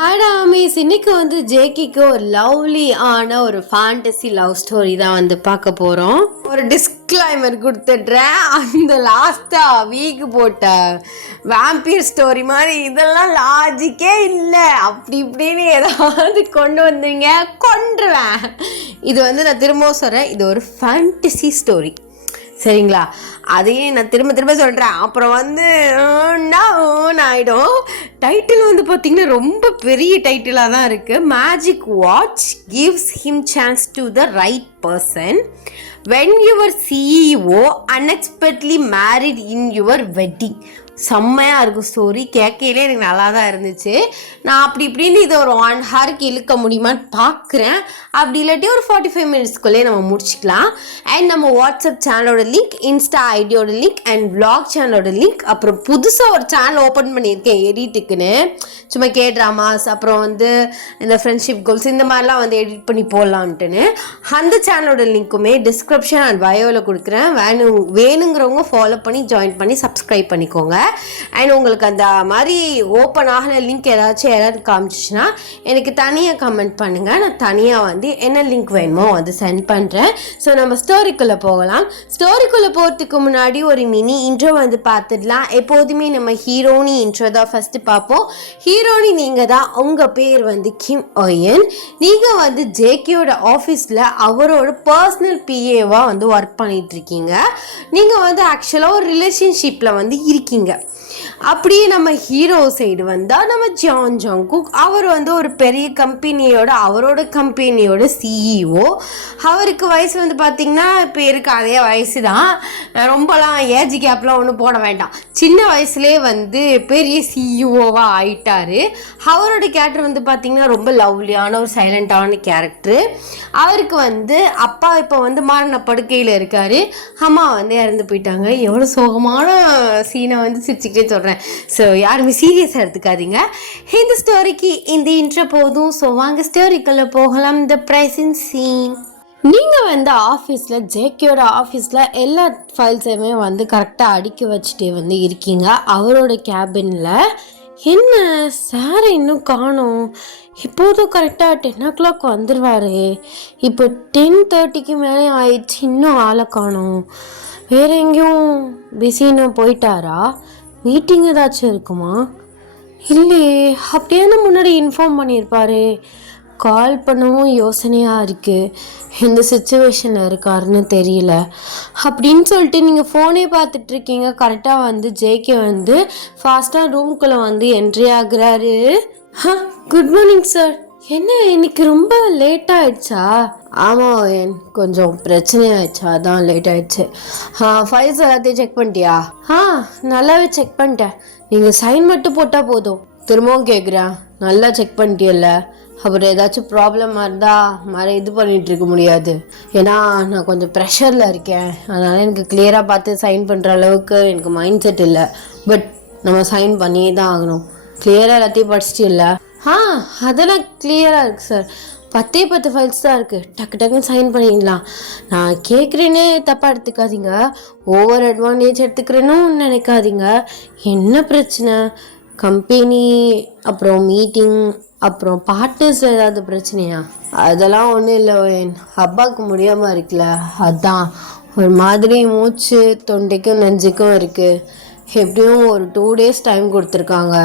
ஹாடாமீஸ் இன்னைக்கு வந்து ஜேக்கிக்கு ஒரு லவ்லி ஆன ஒரு ஃபேண்டசி லவ் ஸ்டோரி தான் வந்து பார்க்க போகிறோம். ஒரு டிஸ்க்ளைமர் கொடுத்துட்றேன். அந்த லாஸ்டா வீக் போட்ட வேம்பியர் ஸ்டோரி மாதிரி இதெல்லாம் லாஜிக்கே இல்லை, அப்படி இப்படின்னு ஏதாவது கொண்டு வந்தீங்க கொன்றுவேன். இது வந்து நான் திரும்பவும் சொல்கிறேன், இது ஒரு ஃபேண்டசி ஸ்டோரி, சரிங்களா? அதையும் நான் திரும்ப திரும்ப சொல்கிறேன், அப்புறம் வந்து ஆகிடும். டைட்டில் வந்து பார்த்திங்கன்னா ரொம்ப பெரிய டைட்டிலாக தான் இருக்குது. Magic watch gives him chance to the right person when your CEO unexpectedly married in your wedding. செம்மையாக இருக்கும் ஸ்டோரி. கேட்கையிலே எனக்கு நல்லா தான் இருந்துச்சு. நான் அப்படி இப்படின்னு இதை ஒரு 1 ஹவருக்கு இழுக்க முடியுமான்னு பார்க்குறேன். அப்படி இல்லாட்டி ஒரு 45 மினிட்ஸ்க்குள்ளே நம்ம முடிச்சிக்கலாம். அண்ட் நம்ம வாட்ஸ்அப் சேனலோட லிங்க், இன்ஸ்டா ஐடியோட லிங்க் அண்ட் vlog சேனலோட லிங்க், அப்புறம் புதுசாக ஒரு சேனல் ஓப்பன் பண்ணியிருக்கேன் எடிட்டுக்குன்னு, சும்மா ட்ராமாஸ், அப்புறம் வந்து இந்த ஃப்ரெண்ட்ஷிப் கோல்ஸ் இந்த மாதிரிலாம் வந்து எடிட் பண்ணி போடலான்ட்டுன்னு அந்த சேனலோட லிங்க்குமே டிஸ்கிரிப்ஷன் அண்ட் பயோவில் கொடுக்குறேன். வேணுங்கிறவங்க ஃபாலோ பண்ணி ஜாயின் பண்ணி சப்ஸ்கிரைப் பண்ணிக்கோங்க. அண்ட் உங்களுக்கு அந்த மாதிரி ஓப்பன் ஆகலை லிங்க் ஏதாச்சும் யாராவது காமிச்சிச்சுன்னா எனக்கு தனியாக கமெண்ட் பண்ணுங்கள். நான் தனியாக வந்து என்ன லிங்க் வேணுமோ வந்து சென்ட் பண்ணுறேன். ஸோ நம்ம ஸ்டோரிக்குள்ளே போகலாம். ஸ்டோரிக்குள்ளே போகிறதுக்கு முன்னாடி ஒரு மினி இன்ட்ரோ வந்து பார்த்துடலாம். எப்போதுமே நம்ம ஹீரோனி இன்ட்ரோ தான் ஃபஸ்ட்டு பார்ப்போம். ஹீரோனி நீங்கள் தான், உங்கள் பேர் வந்து கிம் ஒயன். நீங்கள் வந்து ஜேகேயோட ஆஃபீஸில் அவரோட பர்சனல் பிஏவாக வந்து ஒர்க் பண்ணிகிட்ருக்கீங்க. நீங்கள் வந்து ஆக்சுவலாக ஒரு ரிலேஷன்ஷிப்பில் வந்து இருக்கீங்க. அப்படியே நம்ம ஹீரோ சைடு வந்தால் நம்ம ஜான் ஜங்குக், அவர் வந்து ஒரு பெரிய அவரோட கம்பெனியோட சிஇஓ. அவருக்கு வயசு வந்து பார்த்திங்கன்னா இப்போ இருக்க அதே வயசு தான், ரொம்பலாம் ஏஜ் கேப்லாம் ஒன்றும் போட வேண்டாம். சின்ன வயசுலேயே வந்து பெரிய சிஇஓவாக ஆயிட்டாரு. அவரோட கேரக்டர் வந்து பார்த்திங்கன்னா ரொம்ப லவ்லியான ஒரு சைலண்டான கேரக்டரு. அவருக்கு வந்து அப்பா இப்போ வந்து மரண படுக்கையில் இருக்கார், அம்மா வந்து இறந்து போயிட்டாங்க. எவ்வளோ சோகமான சீனை வந்து சிரிச்சுக்கிட்டே சொல்கிறேன். ஸோ யாருமே சீரியஸாக எடுத்துக்காதீங்க. இந்த ஸ்டோரிக்கு இந்த இன்ட்ரோ போதும். ஸோ வாங்க ஸ்டோரிக்குள்ளே போகலாம். இந்த ப்ரைசிங் சீன். நீங்கள் வந்து ஆஃபீஸில் ஜேகேயோட ஆஃபீஸில் எல்லா ஃபைல்ஸையுமே வந்து கரெக்டாக அடுக்கி வச்சுட்டு வந்து இருக்கீங்க. அவரோட கேபினில் என்ன சார் இன்னும் காணோம், இப்போதும் கரெக்டாக 10 o'clock வந்துடுவார், இப்போ 10:30க்கு மேலே ஆயிடுச்சு, இன்னும் ஆளை காணோம். வேறு எங்கேயும் பிஸின்னு போயிட்டாரா? மீட்டிங் ஏதாச்சும் இருக்குமா? இல்லையே, அப்படியே முன்னாடி இன்ஃபார்ம் பண்ணியிருப்பாரு. கால் பண்ணவும் யோசனையாக இருக்குது, எந்த சுச்சுவேஷனில் இருக்காருன்னு தெரியல அப்படின்னு சொல்லிட்டு நீங்கள் ஃபோனே பார்த்துட்ருக்கீங்க. கரெக்டாக வந்து ஜேகே வந்து ஃபாஸ்ட்டாக ரூம்குள்ளே வந்து என்ட்ரி ஆகுறாரு. Good morning sir. என்ன இன்னைக்கு ரொம்ப லேட் ஆயிடுச்சா? ஆமாம், கொஞ்சம் பிரச்சனை ஆயிடுச்சா, அதான் லேட் ஆயிடுச்சு. ஃபைல்ஸ் எல்லாத்தையும் செக் பண்ணிட்டியா? நல்லாவே செக் பண்ணிட்டேன். நீங்கள் சைன் மட்டும் போட்டால் போதும். திரும்பவும் கேட்குறேன், நல்லா செக் பண்ணிட்டியல்ல? அப்புறம் ஏதாச்சும் ப்ராப்ளமாக இருந்தால் இது பண்ணிகிட்டு இருக்க முடியாது. ஏன்னா நான் கொஞ்சம் ப்ரெஷரில் இருக்கேன், அதனால் எனக்கு கிளியராக பார்த்து சைன் பண்ணுற அளவுக்கு எனக்கு மைண்ட் செட் இல்லை. பட் நம்ம சைன் பண்ணியே தான் ஆகணும். கிளியராக எல்லாத்தையும் படிச்சிட்டு இல்லை? அதெல்லாம் கிளியராக இருக்குது சார். 10 ஃபைல்ஸ் தான் இருக்குது, டக்கு டக்குன்னு சைன் பண்ணிடலாம். நான் கேட்குறேன்னு தப்பாக எடுத்துக்காதீங்க, ஓவர் அட்வான்டேஜ் எடுத்துக்கிறேன்னு நினைக்காதீங்க. என்ன பிரச்சனை? கம்பெனி, அப்புறம் மீட்டிங், அப்புறம் பார்ட்னர்ஸ் ஏதாவது பிரச்சனையா? அதெல்லாம் ஒன்றும் இல்லை, அப்பாவுக்கு முடியாமல் இருக்குல்ல, அதான் ஒரு மாதிரி மூச்சு தொண்டைக்கும் நெஞ்சுக்கும் இருக்குது. எப்படியும் ஒரு 2 days டைம் கொடுத்துருக்காங்க,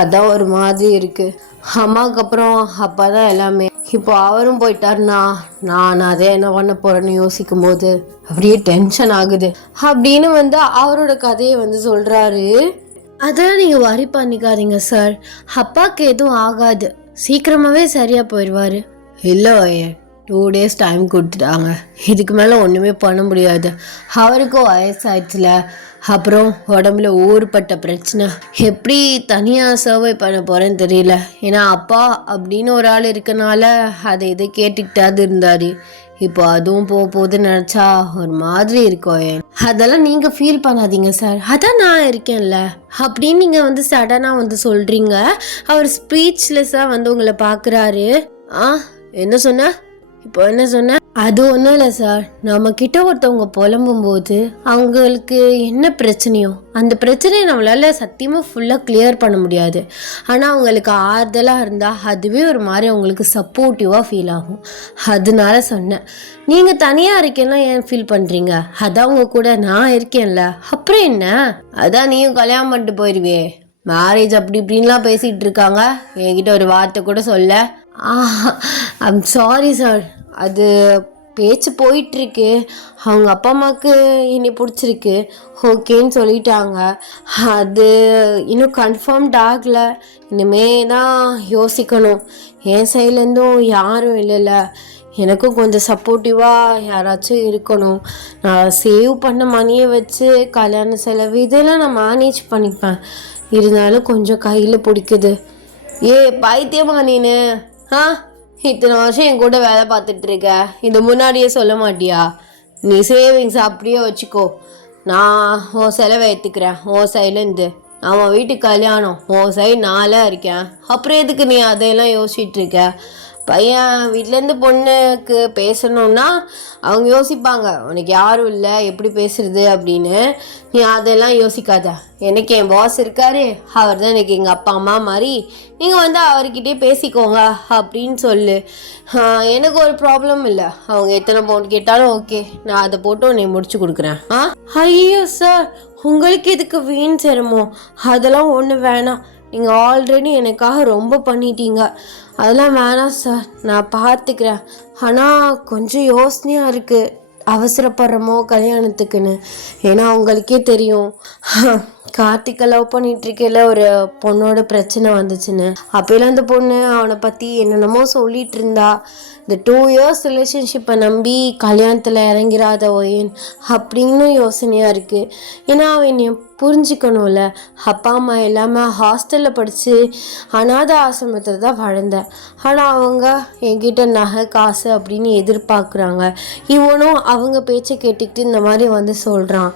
அதான் ஒரு மாதிரி இருக்குது. அம்மாவுக்கு அப்புறம் அப்பா தான் எல்லாமே. இப்போ அவரும் போயிட்டாருன்னா நான் அதே என்ன பண்ண போகிறேன்னு யோசிக்கும் போது அப்படியே டென்ஷன் ஆகுது அப்படின்னு வந்து அவரோட கதையை வந்து சொல்கிறாரு. அதெல்லாம் நீங்கள் வரி பண்ணிக்காதீங்க சார், அப்பாவுக்கு எதுவும் ஆகாது, சீக்கிரமாகவே சரியாக போயிடுவார். இல்லை, 2 days டைம் கொடுத்துட்டாங்க, இதுக்கு மேலே ஒன்றுமே பண்ண முடியாது. அவருக்கும் வயசாயிடுச்சுல, அப்புறம் உடம்புல ஊறுப்பட்ட பிரச்சனை, எப்படி தனியாக சர்வை பண்ண போகிறேன்னு தெரியல. ஏன்னா அப்பா அப்படின்னு ஒரு ஆள் இருக்கனால அதை இதை கேட்டுக்கிட்டாது இருந்தார். இப்போ அதுவும் போகுதுன்னு நினச்சா ஒரு மாதிரி இருக்கும். அதெல்லாம் நீங்கள் ஃபீல் பண்ணாதீங்க சார், அதான் நான் இருக்கேன்ல அப்படின்னு நீங்கள் வந்து சடனாக வந்து சொல்கிறீங்க. அவர் ஸ்பீச்லெஸ்ஸாக வந்து உங்களை பார்க்குறாரு. என்ன சொன்ன? இப்போ என்ன சொன்ன? அது ஒன்றும் இல்லை சார். நம்மக்கிட்ட ஒருத்தவங்க புலம்பும்போது அவங்களுக்கு என்ன பிரச்சனையோ அந்த பிரச்சனையை நம்மளால் சத்தியமாக ஃபுல்லாக கிளியர் பண்ண முடியாது. ஆனால் அவங்களுக்கு ஆறுதலாக இருந்தால் அதுவே ஒரு மாதிரி அவங்களுக்கு சப்போர்ட்டிவாக ஃபீல் ஆகும். அதனால சொன்னேன். நீங்கள் தனியாக இருக்கேன்னா ஏன் ஃபீல் பண்ணுறீங்க? அதான் உங்க கூட நான் இருக்கேன்ல, அப்புறம் என்ன? அதான் நீயும் கல்யாணம் பண்ணிட்டு போயிடுவே. மேரேஜ் அப்படி இப்படின்லாம் பேசிகிட்டு இருக்காங்க, என்கிட்ட ஒரு வார்த்தை கூட சொல்ல. I'm sorry sir. அது பேச்சு போயிட்டுருக்கு. அவங்க அப்பா அம்மாவுக்கு என்னை பிடிச்சிருக்கு, ஓகேன்னு சொல்லிட்டாங்க. அது இன்னும் கன்ஃபார்ம்ட் ஆகலை. இனிமே தான் யோசிக்கணும். என் சைட்லேருந்தும் யாரும் இல்லைல்ல, எனக்கும் கொஞ்சம் சப்போர்ட்டிவாக யாராச்சும் இருக்கணும். நான் சேவ் பண்ண மணியை வச்சு கல்யாண செலவு இதெல்லாம் நான் மேனேஜ் பண்ணிப்பேன். இருந்தாலும் கொஞ்சம் கையில் பிடிக்குது. பைத்தியமா நீனு? இத்தனை வருஷம் என் கூட வேலை பார்த்துட்டு இருக்க, இது முன்னாடியே சொல்ல மாட்டியா? நீ சேவிங்ஸ் அப்படியே வச்சுக்கோ, நான் உன் செலவை ஏற்றுக்கிறேன். உன் சைட்லேருந்து அவன் வீட்டுக்கு கல்யாணம், உன் சைடு நாளாக இருக்கேன். அப்புறம் எதுக்கு நீ அதையெல்லாம் யோசிச்சுட்டு இருக்க? பையன் வீட்டிலேருந்து பொண்ணுக்கு பேசணுன்னா அவங்க யோசிப்பாங்க, உனக்கு யாரும் இல்லை எப்படி பேசுறது அப்படின்னு. நீ அதெல்லாம் யோசிக்காத. எனக்கு என் பாஸ் இருக்காரு, அவர் தான் எனக்கு எங்கள் அப்பா அம்மா மாதிரி. நீங்கள் வந்து அவர்கிட்டே பேசிக்கோங்க அப்படின்னு சொல்லு. எனக்கு ஒரு ப்ராப்ளம் இல்லை. அவங்க எத்தனை பவுண்ட் கேட்டாலும் ஓகே, நான் அதை போட்டு உன்னை முடிச்சு கொடுக்குறேன். ஐயோ சார், உங்களுக்கு எதுக்கு வீண் சிரமம்? அதெல்லாம் ஒன்றும் வேணாம். நீங்கள் ஆல்ரெடி எனக்காக ரொம்ப பண்ணிட்டீங்க, அதெல்லாம் வேணாம் சார், நான் பார்த்துக்கிறேன். ஆனால் கொஞ்சம் யோசனையாக இருக்குது, அவசரப்படுறோமோ கல்யாணத்துக்குன்னு. ஏன்னா உங்களுக்கே தெரியும், கார்த்திகை லவ் பண்ணிகிட்ருக்கையில் ஒரு பொண்ணோட பிரச்சனை வந்துச்சுன்னு. அப்போலாம் அந்த பொண்ணு அவனை பற்றி என்னென்னமோ சொல்லிகிட்டு இருந்தா. இந்த 2 years ரிலேஷன்ஷிப்பை நம்பி கல்யாணத்தில் இறங்கிறாத ஒயன் அப்படின்னு யோசனையாக இருக்குது. ஏன்னா அவன் என்னை புரிஞ்சுக்கணும்ல. அப்பா அம்மா இல்லாமல் ஹாஸ்டலில் படித்து அநாத ஆசிரமத்தில் தான் வளர்ந்தேன். ஆனால் அவங்க என்கிட்ட நகை காசு அப்படின்னு எதிர்பார்க்குறாங்க. இவனும் அவங்க பேச்சை கேட்டுக்கிட்டு இந்த மாதிரி வந்து சொல்கிறான்.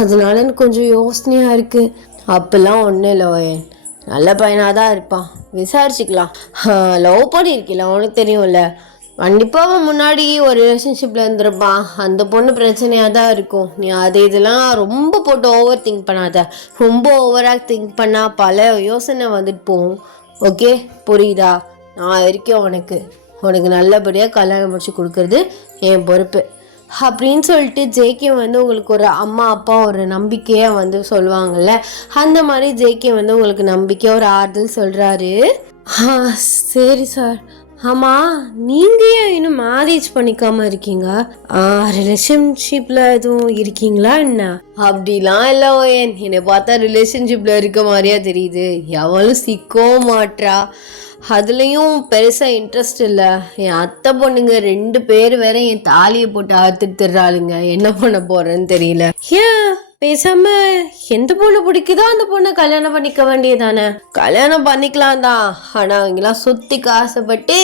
அதனால எனக்கு கொஞ்சம் யோசனையாக இருக்குது. அப்பெல்லாம் ஒன்றும் இல்லை ஒயன், நல்ல பையனாக தான் இருப்பான், விசாரிச்சுக்கலாம். லவ் பண்ணியிருக்கல, உனக்கு தெரியும்ல. கண்டிப்பாக அவன் முன்னாடி ஒரு ரிலேஷன்ஷிப்பில் இருந்திருப்பான். அந்த பொண்ணு பிரச்சனையாக தான் இருக்கும். நீ அது இதெல்லாம் ரொம்ப போட்டு ஓவர் திங்க் பண்ணாத. ரொம்ப ஓவராக திங்க் பண்ணால் பல யோசனை வந்துட்டு போகும். ஓகே, புரியுதா? நான் இருக்கேன் உனக்கு நல்லபடியாக கல்யாணம் முடிச்சு கொடுக்கறது என் பொறுப்பு அப்படின்னு சொல்லிட்டு ஜேகே வந்து உங்களுக்கு ஒரு அம்மா அப்பா ஒரு நம்பிக்கையாக வந்து சொல்லுவாங்கள்ல, அந்த மாதிரி ஜேகே வந்து உங்களுக்கு நம்பிக்கையாக ஒரு ஆறுதல் சொல்கிறாரு. சரி சார். ஆமாம், நீங்கள் ஏன் இன்னும் மேரேஜ் பண்ணிக்காமல் இருக்கீங்க? ரிலேஷன்ஷிப்பில் எதுவும் இருக்கீங்களா என்ன? அப்படிலாம் இல்லை ஓயன், என்னை பார்த்தா ரிலேஷன்ஷிப்பில் இருக்க மாதிரியா தெரியுது. எவளும் சிக்கவும் மாட்றா, அதுலேயும் பெருசாக இன்ட்ரெஸ்ட் இல்லை. என் அத்தை பொண்ணுங்க 2 பேர் வேற என் தாலியை போட்டு ஆத்துட்டுறாளுங்க. என்ன பண்ண போகிறேன்னு தெரியல. ஏன் பேசாம எந்த பொண்ணு பிடிக்குதோ அந்த பொண்ணை கல்யாணம் பண்ணிக்க வேண்டியதானே? கல்யாணம் பண்ணிக்கலாம் தான், ஆனால் அவங்களாம் சொத்துக்கு ஆசைப்பட்டு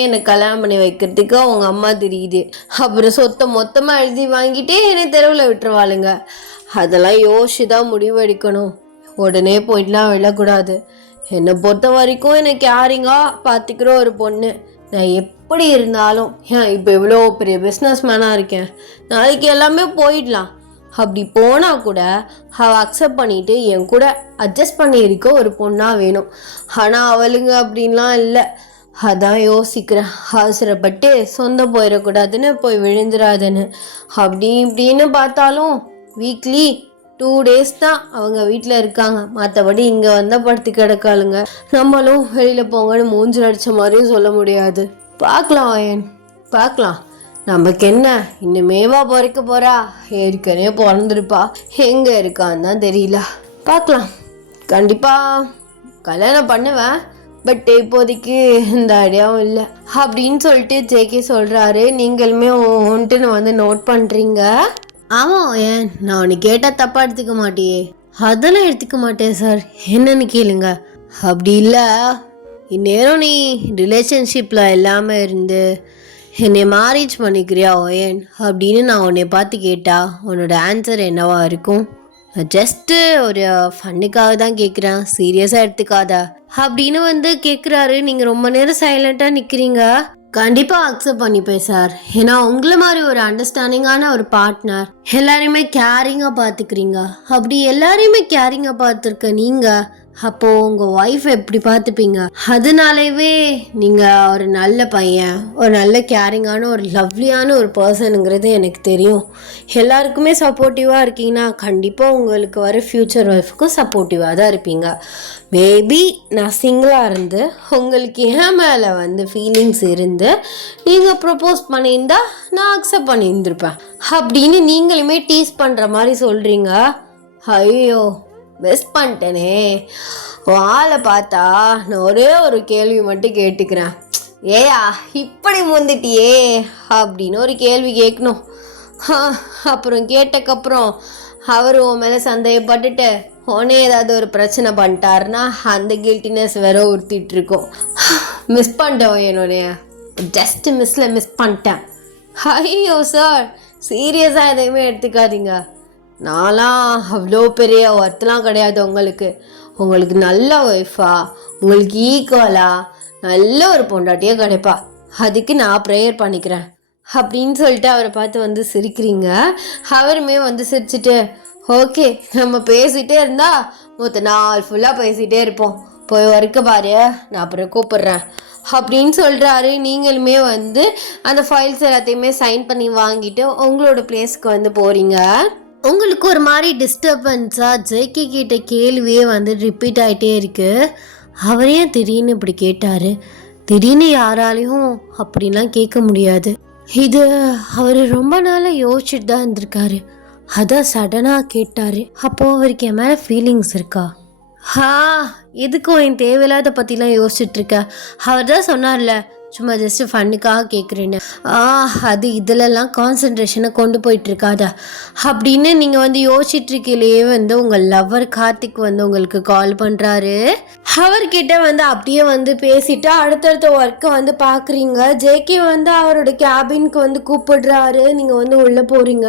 என்னை கல்யாணம் பண்ணி வைக்கிறதுக்கு அவங்க அம்மா தெரியுது. அப்புறம் சொத்தை மொத்தமாக எழுதி வாங்கிட்டு என்னை தெருவில் விட்டுருவாளுங்க. அதெல்லாம் யோசிச்சுதான் முடிவெடுக்கணும். உடனே போயிட்டுலாம் விழக்கூடாது. என்னை பொறுத்த வரைக்கும் எனக்கு யாரிங்கா பார்த்துக்கிற ஒரு பொண்ணு. நான் எப்படி இருந்தாலும் இப்போ இவ்வளோ பெரிய பிஸ்னஸ் மேனாக இருக்கேன், நாளைக்கு எல்லாமே போயிடலாம். அப்படி போனால் கூட அவள் அக்செப்ட் பண்ணிவிட்டு என் கூட அட்ஜஸ்ட் பண்ணியிருக்க ஒரு பொண்ணாக வேணும். ஆனால் அவளுங்க அப்படின்லாம் இல்லை. அதான் யோசிக்கிறேன், அவசரப்பட்டு சொந்தம் போயிடக்கூடாதுன்னு போய் விழுந்துடாதுன்னு. அப்படி இப்படின்னு பார்த்தாலும் வீக்லி 2 days தான் அவங்க வீட்டில் இருக்காங்க. மற்றபடி இங்கே வந்தால் படுத்து கிடக்காளுங்க. நம்மளும் வெளியில் போங்கன்னு மூஞ்சில் அடித்த மாதிரியும் சொல்ல முடியாது. பார்க்கலாம் அயன், பார்க்கலாம். நமக்கு என்ன, இன்னுமேவா பிறக்க போகிறா? ஏற்கனவே பிறந்திருப்பா, எங்கே இருக்கான்னு தான் தெரியல. பார்க்கலாம். கண்டிப்பாக கல்யாணம் பண்ணுவேன், பட் இப்போதைக்கு இந்த ஐடியாவும் இல்லை அப்படின்னு சொல்லிட்டு ஜேகே சொல்கிறாரு. நீங்களுமே ஒன்ட்டுன்னு வந்து நோட் பண்ணுறீங்க. ஆமாம் ஏன், நான் உன்னை கேட்டால் தப்பாக எடுத்துக்க மாட்டியே? அதெல்லாம் எடுத்துக்க மாட்டேன் சார், என்னன்னு கேளுங்க. அப்படி இல்லை, இந்நேரம் நீ ரிலேஷன்ஷிப்பில் எல்லாமே இருந்து என்னை மேரேஜ் பண்ணிக்கிறியா ஓயன் அப்படின்னு நான் உன்னை பார்த்து கேட்டா உன்னோட ஆன்சர் என்னவா இருக்கும்? ஜஸ்ட்டு ஒரு ஃபன்னுக்காக தான் கேட்குறேன், சீரியஸாக எடுத்துக்காத அப்படின்னு வந்து கேட்குறாரு. நீங்கள் ரொம்ப நேரம் சைலண்ட்டாக நிற்கிறீங்க. கண்டிப்பாக அக்செப்ட் பண்ணிப்பேன் சார். ஏன்னா உங்களை மாதிரி ஒரு அண்டர்ஸ்டாண்டிங்கான ஒரு பார்ட்னர், எல்லாரையுமே கேரிங்காக பார்த்துக்கிறீங்க. அப்படி எல்லாரையுமே கேரிங்காக பார்த்துருக்க நீங்கள் அப்போது உங்கள் ஒய்ஃப் எப்படி பார்த்துப்பீங்க? அதனாலவே நீங்கள் ஒரு நல்ல பையன், ஒரு நல்ல கேரிங்கான ஒரு லவ்லியான ஒரு பர்சனுங்கிறது எனக்கு தெரியும். எல்லாருக்குமே சப்போர்ட்டிவாக இருக்கீங்கன்னா கண்டிப்பாக உங்களுக்கு வர ஃப்யூச்சர் ஒய்ஃபுக்கும் சப்போர்ட்டிவாக தான் இருப்பீங்க. மேபி நான் சிங்கிளாக இருந்து உங்களுக்கு என் மேலே வந்து ஃபீலிங்ஸ் இருந்து நீங்கள் ப்ரப்போஸ் பண்ணியிருந்தா நான் அக்செப்ட் பண்ணியிருந்திருப்பேன் அப்படின்னு நீங்களுமே டீஸ் பண்ணுற மாதிரி சொல்கிறீங்க. ஐயோ மிஸ் பண்ணிட்டேனே. ஆளை பார்த்தா நான் ஒரே ஒரு கேள்வி மட்டும் கேட்டுக்கிறேன். ஏயா இப்படி முந்திட்டியே அப்படின்னு ஒரு கேள்வி கேட்கணும். அப்புறம் கேட்டக்கப்புறம் அவர் உன் மேலே சந்தேகப்பட்டுட்டு உடனே ஏதாவது ஒரு பிரச்சனை பண்ணிட்டாருன்னா அந்த கில்ட்டினஸ் வேற உறுத்திட்டுருக்கோம். மிஸ் பண்ணிட்டோம், என்னுடைய ஜஸ்ட் மிஸ் பண்ணிட்டேன். ஐயோ சார், சீரியஸாக எதையுமே எடுத்துக்காதீங்க. நான்லாம் அவ்வளோ பெரிய ஒர்த்தெலாம் கிடையாது உங்களுக்கு நல்ல ஒய்ஃபா, உங்களுக்கு ஈக்குவலாக நல்ல ஒரு பொண்டாட்டியே கிடைப்பா. அதுக்கு நான் ப்ரேயர் பண்ணிக்கிறேன் அப்படின்னு சொல்லிட்டு அவரை பார்த்து வந்து சிரிக்கிறீங்க. அவருமே வந்து சிரிச்சுட்டு ஓகே நம்ம பேசிகிட்டே இருந்தால் மொத்த நாள் ஃபுல்லாக பேசிகிட்டே இருப்போம், போய் ஒர்க்க பாரு, நான் அப்புறம் கூப்பிட்றேன் அப்படின்னு சொல்கிறாரு. நீங்களுமே வந்து அந்த ஃபைல்ஸ் எல்லாத்தையுமே சைன் பண்ணி வாங்கிட்டு உங்களோட பிளேஸ்க்கு வந்து போகிறீங்க. உங்களுக்கு ஒரு மாதிரி டிஸ்டர்பன்ஸாக ஜேகே கேட்ட கேள்வியே வந்து ரிப்பீட் ஆகிட்டே இருக்குது. அவரே திடீர்னு இப்படி கேட்டார், திடீர்னு யாராலையும் அப்படின்லாம் கேட்க முடியாது. இது அவர் ரொம்ப நாளாக யோசிச்சுட்டு தான் இருந்திருக்காரு. அதான் சடனாக கேட்டார். அப்போது அவருக்கு என் மேலே ஃபீலிங்ஸ் இருக்கா? எதுக்கும் என் தேவையில்லாத பற்றிலாம் யோசிச்சுட்ருக்க. அவர் தான் சொன்னார்ல சும்மா ஜஸ்ட்டு ஃபன்னுக்காக கேட்குறேன்னு. அது இதிலெல்லாம் கான்சன்ட்ரேஷனை கொண்டு போயிட்டுருக்காத அப்படின்னு நீங்கள் வந்து யோசிச்சுட்ருக்கையிலேயே வந்து உங்கள் லவ்வர் கார்த்திக் வந்து உங்களுக்கு கால் பண்ணுறாரு. அவர்கிட்ட வந்து அப்படியே வந்து பேசிவிட்டு அடுத்தடுத்த ஒர்க்கை வந்து பார்க்குறீங்க. ஜேகே வந்து அவரோட கேபினுக்கு வந்து கூப்பிடுறாரு. நீங்கள் வந்து உள்ளே போகிறீங்க.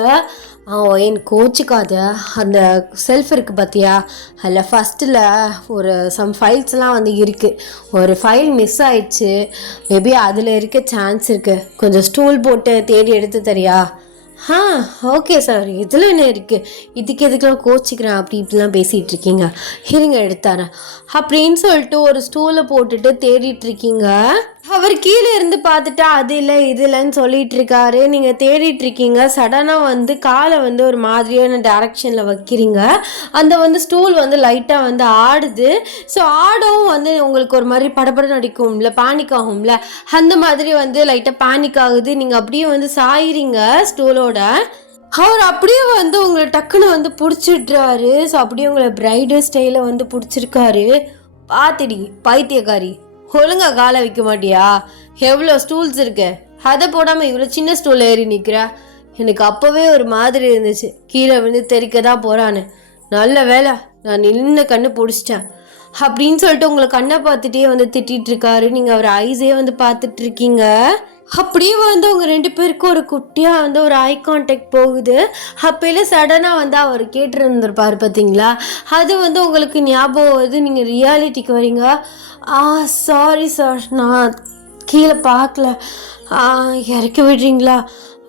என் கோச்சுக்காத, அந்த செல்ஃப் இருக்குது பார்த்தியா, அதில் ஃபஸ்ட்டில் ஒரு சம் ஃபைல்ஸ்லாம் வந்து இருக்குது. ஒரு ஃபைல் மிஸ் ஆயிடுச்சு, மேபி அதில் இருக்க சான்ஸ் இருக்குது. கொஞ்சம் ஸ்டூல் போட்டு தேடி எடுத்து தரியா? ஓகே சார், இதில் என்ன இருக்குது, இதுக்கு எதுக்கெல்லாம் கோச்சிக்கிறேன் அப்படி இப்படிலாம் பேசிகிட்டு இருக்கீங்க, இருங்க எடுத்தாரேன் அப்படின்னு சொல்லிட்டு ஒரு ஸ்டூலை போட்டுட்டு தேடிட்டுருக்கீங்க. அவர் கீழே இருந்து பார்த்துட்டா அது இல்லை இது இல்லைன்னு சொல்லிட்டு இருக்காரு. நீங்கள் தேடிட்டு இருக்கீங்க. சடனாக வந்து காலை வந்து ஒரு மாதிரியான டைரக்ஷனில் வைக்கிறீங்க. அந்த வந்து ஸ்டூல் வந்து லைட்டாக வந்து ஆடுது. ஸோ ஆடவும் வந்து உங்களுக்கு ஒரு மாதிரி படப்படம் அடிக்கும்ல, பேனிக் ஆகும்ல, அந்த மாதிரி வந்து லைட்டாக பேனிக் ஆகுது. நீங்கள் அப்படியே வந்து சாயிறீங்க ஸ்டூலோட. அவர் அப்படியே வந்து உங்களை டக்குன்னு வந்து பிடிச்சிடுறாரு. ஸோ அப்படியே உங்களை பிரைடல் ஸ்டைலில் வந்து பிடிச்சிருக்காரு. பார்த்துடி பைத்தியக்காரி, ஒழுங்கா காலை வைக்க மாட்டியா? எவ்வளோ ஸ்டூல்ஸ் இருக்கு, அதை போடாமல் இவ்வளோ சின்ன ஸ்டூல் ஏறி நிற்கிறா. எனக்கு அப்போவே ஒரு மாதிரி இருந்துச்சு, கீழே வந்து தெறிக்க தான் போகிறான்னு. நல்ல வேலை நான் நின்று கண்ணு பிடிச்சிட்டேன் அப்படின்னு சொல்லிட்டு உங்களை கண்ணை பார்த்துட்டே வந்து திட்டிகிட்டு இருக்காரு. நீங்கள் அவர் ஐஸே வந்து பார்த்துட்ருக்கீங்க. அப்படியே வந்து அவங்க ரெண்டு பேருக்கும் ஒரு குட்டியாக வந்து ஒரு ஐ கான்டாக்ட் போகுது. அப்போல சடனாக வந்து அவர் கேட்டுருந்துருப்பார் பார்த்தீங்களா, அது வந்து உங்களுக்கு ஞாபகம் வருது. நீங்கள் ரியாலிட்டிக்கு வரீங்க. சாரி சார், நான் கீழே பார்க்கல, இறக்கி விடுறீங்களா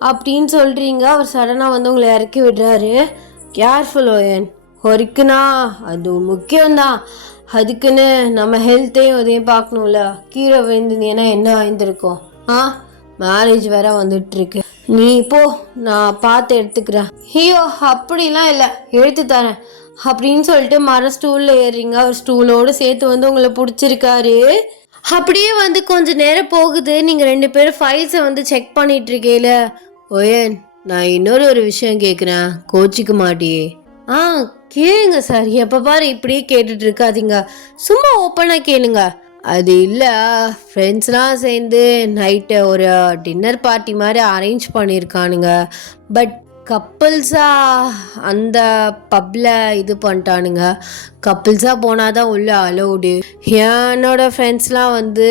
அப்படின்னு சொல்கிறீங்க. அவர் சடனாக வந்து உங்களை இறக்கி விடுறாரு. கேர்ஃபுல் ஓயன், ஒருக்குன்னா அது முக்கியம்தான், அதுக்குன்னு நம்ம ஹெல்த்தையும் அதையும் பார்க்கணும்ல. கீழே விழுந்தீங்கன்னா என்ன ஆயிருந்திருக்கும்? மேரேஜ் வேற வந்துட்டுருக்கு, நீ போ, நான் பார்த்து எடுத்துக்கிறேன். ஐயோ அப்படிலாம் இல்லை, எடுத்து தரேன் அப்படின்னு சொல்லிட்டு மர ஸ்டூலில் ஏறுறீங்க. அவர் ஸ்டூலோடு சேர்த்து வந்து உங்களை பிடிச்சிருக்காரு. அப்படியே வந்து கொஞ்சம் நேரம் போகுது. நீங்கள் ரெண்டு பேரும் ஃபைல்ஸை வந்து செக் பண்ணிட்டு இருக்கீல. ஓயன், நான் இன்னொரு ஒரு விஷயம் கேட்குறேன், கோச்சிக்க மாட்டியே? கேளுங்க சார், எப்போ பாரு இப்படியே கேட்டுட்டு இருக்காதீங்க, சும்மா ஓப்பனாக கேளுங்க. அது இல்லை, ஃப்ரெண்ட்ஸ்லாம் சேர்ந்து நைட்டு ஒரு டின்னர் பார்ட்டி மாதிரி அரேஞ்ச் பண்ணியிருக்கானுங்க. பட் கப்புள்ஸாக அந்த பப்பில் இது பண்ணிட்டானுங்க. கப்புள்ஸாக போனால் தான் உள்ளே அலௌடு. என்னோட ஃப்ரெண்ட்ஸ்லாம் வந்து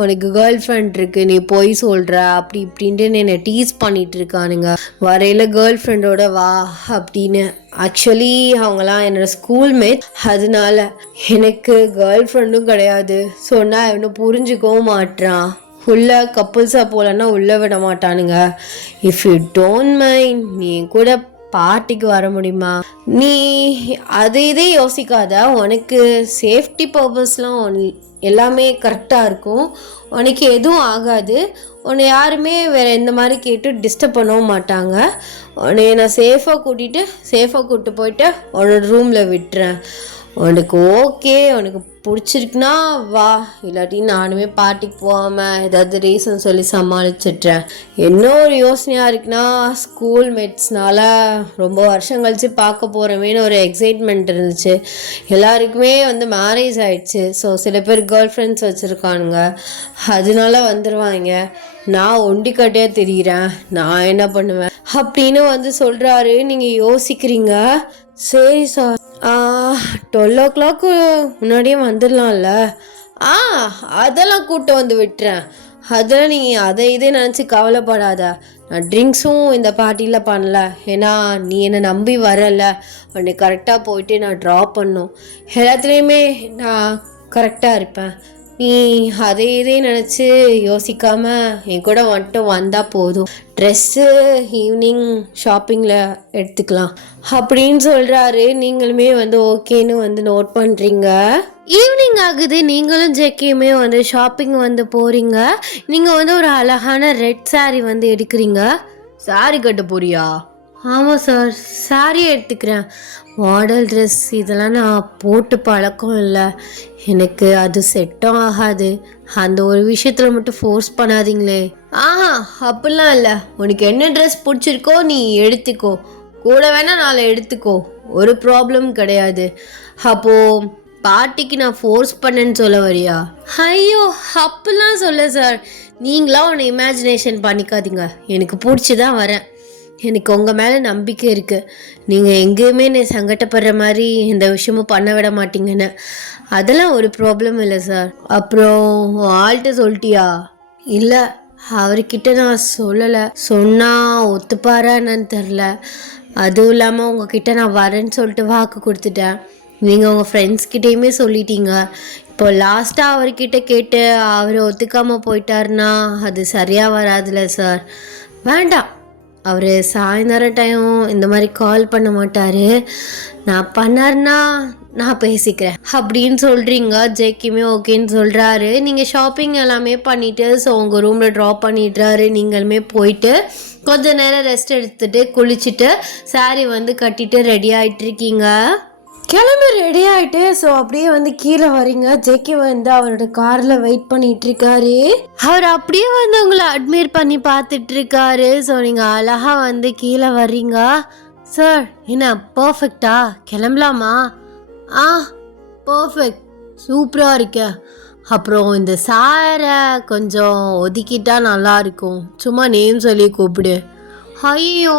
உனக்கு கேர்ள் ஃப்ரெண்ட் இருக்குது நீ போய் சொல்கிற அப்படி இப்படின்ட்டு என்னை டீஸ் பண்ணிகிட்டு இருக்கானுங்க. வரையில் கேர்ள் ஃப்ரெண்டோட வா அப்படின்னு. ஆக்சுவலி அவங்களாம் என்னோடய ஸ்கூல்மேட், அதனால எனக்கு கேர்ள் ஃப்ரெண்டும் கிடையாது. சொன்னால் இன்னும் புரிஞ்சுக்கவும் மாட்றான். உள்ளே கப்புள்ஸாக போகலன்னா உள்ளே விட மாட்டானுங்க. இஃப் யூ டோன்ட் மைண்ட் நீ கூட பார்ட்டிக்கு வர முடியுமா? நீ இதே யோசிக்காத. உனக்கு சேஃப்டி பர்பஸ்லாம் எல்லாமே கரெக்டாக இருக்கும். உனக்கு எதுவும் ஆகாது. உன்னை யாருமே வேறு எந்த மாதிரி கேட்டு டிஸ்டர்ப் பண்ணவும் மாட்டாங்க. உன்னை நான் சேஃபாக கூப்பிட்டு போயிட்டு உன்னோட ரூமில் விட்டுறேன். உனக்கு ஓகே, உனக்கு பிடிச்சிருக்குன்னா வா, இல்லாட்டி நானுமே பார்ட்டிக்கு போகாமல் ஏதாவது ரீசன் சொல்லி சமாளிச்சிட்றேன். என்ன ஒரு யோசனையாக இருக்குன்னா, ஸ்கூல் மேட்ஸ்னால ரொம்ப வருஷம் கழித்து பார்க்க போகிறோமேனு ஒரு எக்ஸைட்மெண்ட் இருந்துச்சு. எல்லாருக்குமே வந்து மேரேஜ் ஆகிடுச்சு. ஸோ சில பேர் கேர்ள் ஃப்ரெண்ட்ஸ் வச்சுருக்கானுங்க, அதனால வந்துடுவாங்க. நான் ஒண்டிக்கட்டையாக தெரிகிறேன், நான் என்ன பண்ணுவேன் அப்படின்னு வந்து சொல்கிறாரு. நீங்கள் யோசிக்கிறீங்க, சரி சார் 12 o'clock முன்னாடியே வந்துடலாம்ல. அதெல்லாம் கூப்பிட்டு வந்து விட்டுறேன். அதெல்லாம் நீங்கள் இதே நினச்சி கவலைப்படாத. நான் ட்ரிங்க்ஸும் இந்த பார்ட்டியில் பண்ணல. ஏன்னா நீ என்னை நம்பி வரல. உன்னை கரெக்டாக போயிட்டு நான் ட்ராப் பண்ணும். எல்லாத்துலேயுமே நான் கரெக்டாக இருப்பேன். நீ இதே நினச்சி யோசிக்காமல் என் கூட வந்தால் போதும். ட்ரெஸ்ஸு ஈவினிங் ஷாப்பிங்கில் எடுத்துக்கலாம் அப்படின்னு சொல்கிறாரு. நீங்களுமே வந்து ஓகேன்னு வந்து நோட் பண்ணுறீங்க. ஈவினிங் ஆகுது. நீங்களும் ஜெக்கியுமே வந்து ஷாப்பிங் வந்து போகிறீங்க. நீங்கள் வந்து ஒரு அழகான ரெட் சாரீ வந்து எடுக்கிறீங்க. சாரீ கட்ட போறியா? ஆமாம் சார், சாரியை எடுத்துக்கிறேன். மாடல் ட்ரெஸ் இதெல்லாம் நான் போட்டு பழக்கம் இல்லை. எனக்கு அது செட்டும் ஆகாது. அந்த ஒரு விஷயத்தில் மட்டும் ஃபோர்ஸ் பண்ணாதீங்களே. அப்படிலாம் இல்லை. உனக்கு என்ன ட்ரெஸ் பிடிச்சிருக்கோ நீ எடுத்துக்கோ. கூட வேணா நாளை எடுத்துக்கோ, ஒரு ப்ராப்ளம் கிடையாது. அப்போது பார்ட்டிக்கு நான் ஃபோர்ஸ் பண்ணேன்னு சொல்ல வரியா? ஐயோ, அப்படிலாம் சொல்ல சார். நீங்களாம் ஒன்று இமேஜினேஷன் பண்ணிக்காதீங்க. எனக்கு பிடிச்சி தான் வரேன். எனக்கு உங்கள் மேலே நம்பிக்கை இருக்குது. நீங்கள் எங்கேயுமே என்னை சங்கடப்படுற மாதிரி எந்த விஷயமும் பண்ண விட மாட்டீங்கன்னு. அதெல்லாம் ஒரு ப்ராப்ளம் இல்லை சார். அப்புறம் ஆள்கிட்ட சொல்லிட்டியா? இல்லை, அவர்கிட்ட நான் சொல்லலை. சொன்னால் ஒத்துப்பாரா என்னன்னு தெரில. அதுவும் இல்லாமல் உங்ககிட்ட நான் வரேன்னு சொல்லிட்டு வாக்கு கொடுத்துட்டேன். நீங்கள் உங்கள் ஃப்ரெண்ட்ஸ்கிட்டையுமே சொல்லிட்டீங்க. இப்போ லாஸ்ட்டாக அவர்கிட்ட கேட்டு அவர் ஒத்துக்காமல் போயிட்டாருன்னா அது சரியாக வராதுல்ல சார். வேண்டாம், அவர் சாயந்தரம் டைம் இந்த மாதிரி கால் பண்ண மாட்டார். நான் பண்ணார்னா நான் பேசிக்கிறேன் அப்படின்னு சொல்கிறீங்க. ஜெக்கியுமே ஓகேன்னு சொல்கிறாரு. நீங்கள் ஷாப்பிங் எல்லாமே பண்ணிவிட்டு ஸோ உங்கள் ரூமில் ட்ராப் பண்ணிடுறாரு. நீங்களுமே போயிட்டு கொஞ்ச நேரம் ரெஸ்ட் எடுத்துகிட்டு குளிச்சுட்டு சாரீ வந்து கட்டிட்டு ரெடி ஆகிட்டுருக்கீங்க. கிளம்பி ரெடி ஆகிட்டு ஸோ அப்படியே வந்து கீழே வரீங்க. ஜெக்கி வந்து அவரோட காரில் வெயிட் பண்ணிட்டு இருக்காரு. அவர் அப்படியே வந்து உங்களை அட்மையர் பண்ணி பார்த்துட்டு இருக்காரு. ஸோ நீங்கள் அழகாக வந்து கீழே வர்றீங்க. சார் என்ன பர்ஃபெக்டா? கிளம்பலாமா? பர்ஃபெக்ட், சூப்பராக இருக்க. அப்புறம் இந்த சாரை கொஞ்சம் ஒதுக்கிட்டா நல்லா இருக்கும். சும்மா நேம் சொல்லி கூப்பிடு. ஐயோ,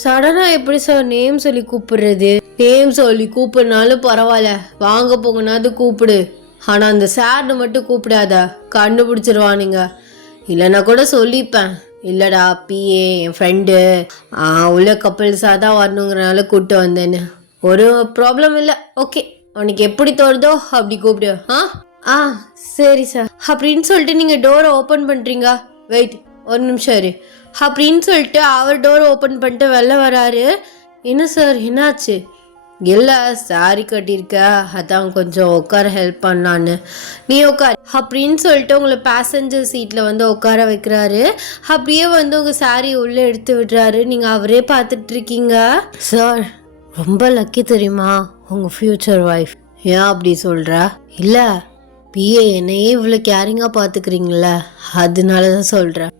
சடனாக எப்படி சார் நேம் சொல்லி கூப்பிடுறது? நேம் சொல்லி கூப்பிடுனாலும் பரவாயில்ல, வாங்க போங்கனாது கூப்பிடு. ஆனால் அந்த சார்னு மட்டும் கூப்பிடாத, கண்டுபிடிச்சிருவானுங்க. இல்லைன்னா கூட சொல்லிப்பேன், இல்லைடா பிஏ என் ஃப்ரெண்டு உள்ள கப்பிள்ஸாக தான் வரணுங்கிறனால கூப்பிட்டு வந்தேன்னு. ஒரு ப்ராப்ளம் இல்லை. ஓகே, உனக்கு எப்படி தோணுதோ அப்படி கூப்பிடு. சரி சார் அப்படின்னு சொல்லிட்டு நீங்கள் டோரை ஓப்பன் பண்ணுறீங்க. வெயிட், ஒரு நிமிஷம் இரு அப்படின்னு சொல்லிட்டு அவர் டோரை ஓப்பன் பண்ணிட்டு வெளில வராரு. என்ன சார், என்னாச்சு? இல்லை, சாரி கட்டியிருக்க, அதான் கொஞ்சம் உட்கார ஹெல்ப் பண்ணான்னு. நீ உட்கார் அப்படின்னு சொல்லிட்டு உங்களை பேசஞ்சர் சீட்டில் வந்து உட்கார வைக்கிறாரு. அப்படியே வந்து உங்கள் சாரி உள்ளே எடுத்து விடுறாரு. நீங்கள் அவரே பார்த்துட்ருக்கீங்க. சார் ரொம்ப லக்கி தெரியுமா, உங்கள் ஃப்யூச்சர் ஒய்ஃப். ஏன் அப்படி சொல்கிற? இல்லை, பிஏ என்னையே இவ்வளோ கேரிங்காக பார்த்துக்கிறீங்கள, அதனால தான் சொல்கிறேன்.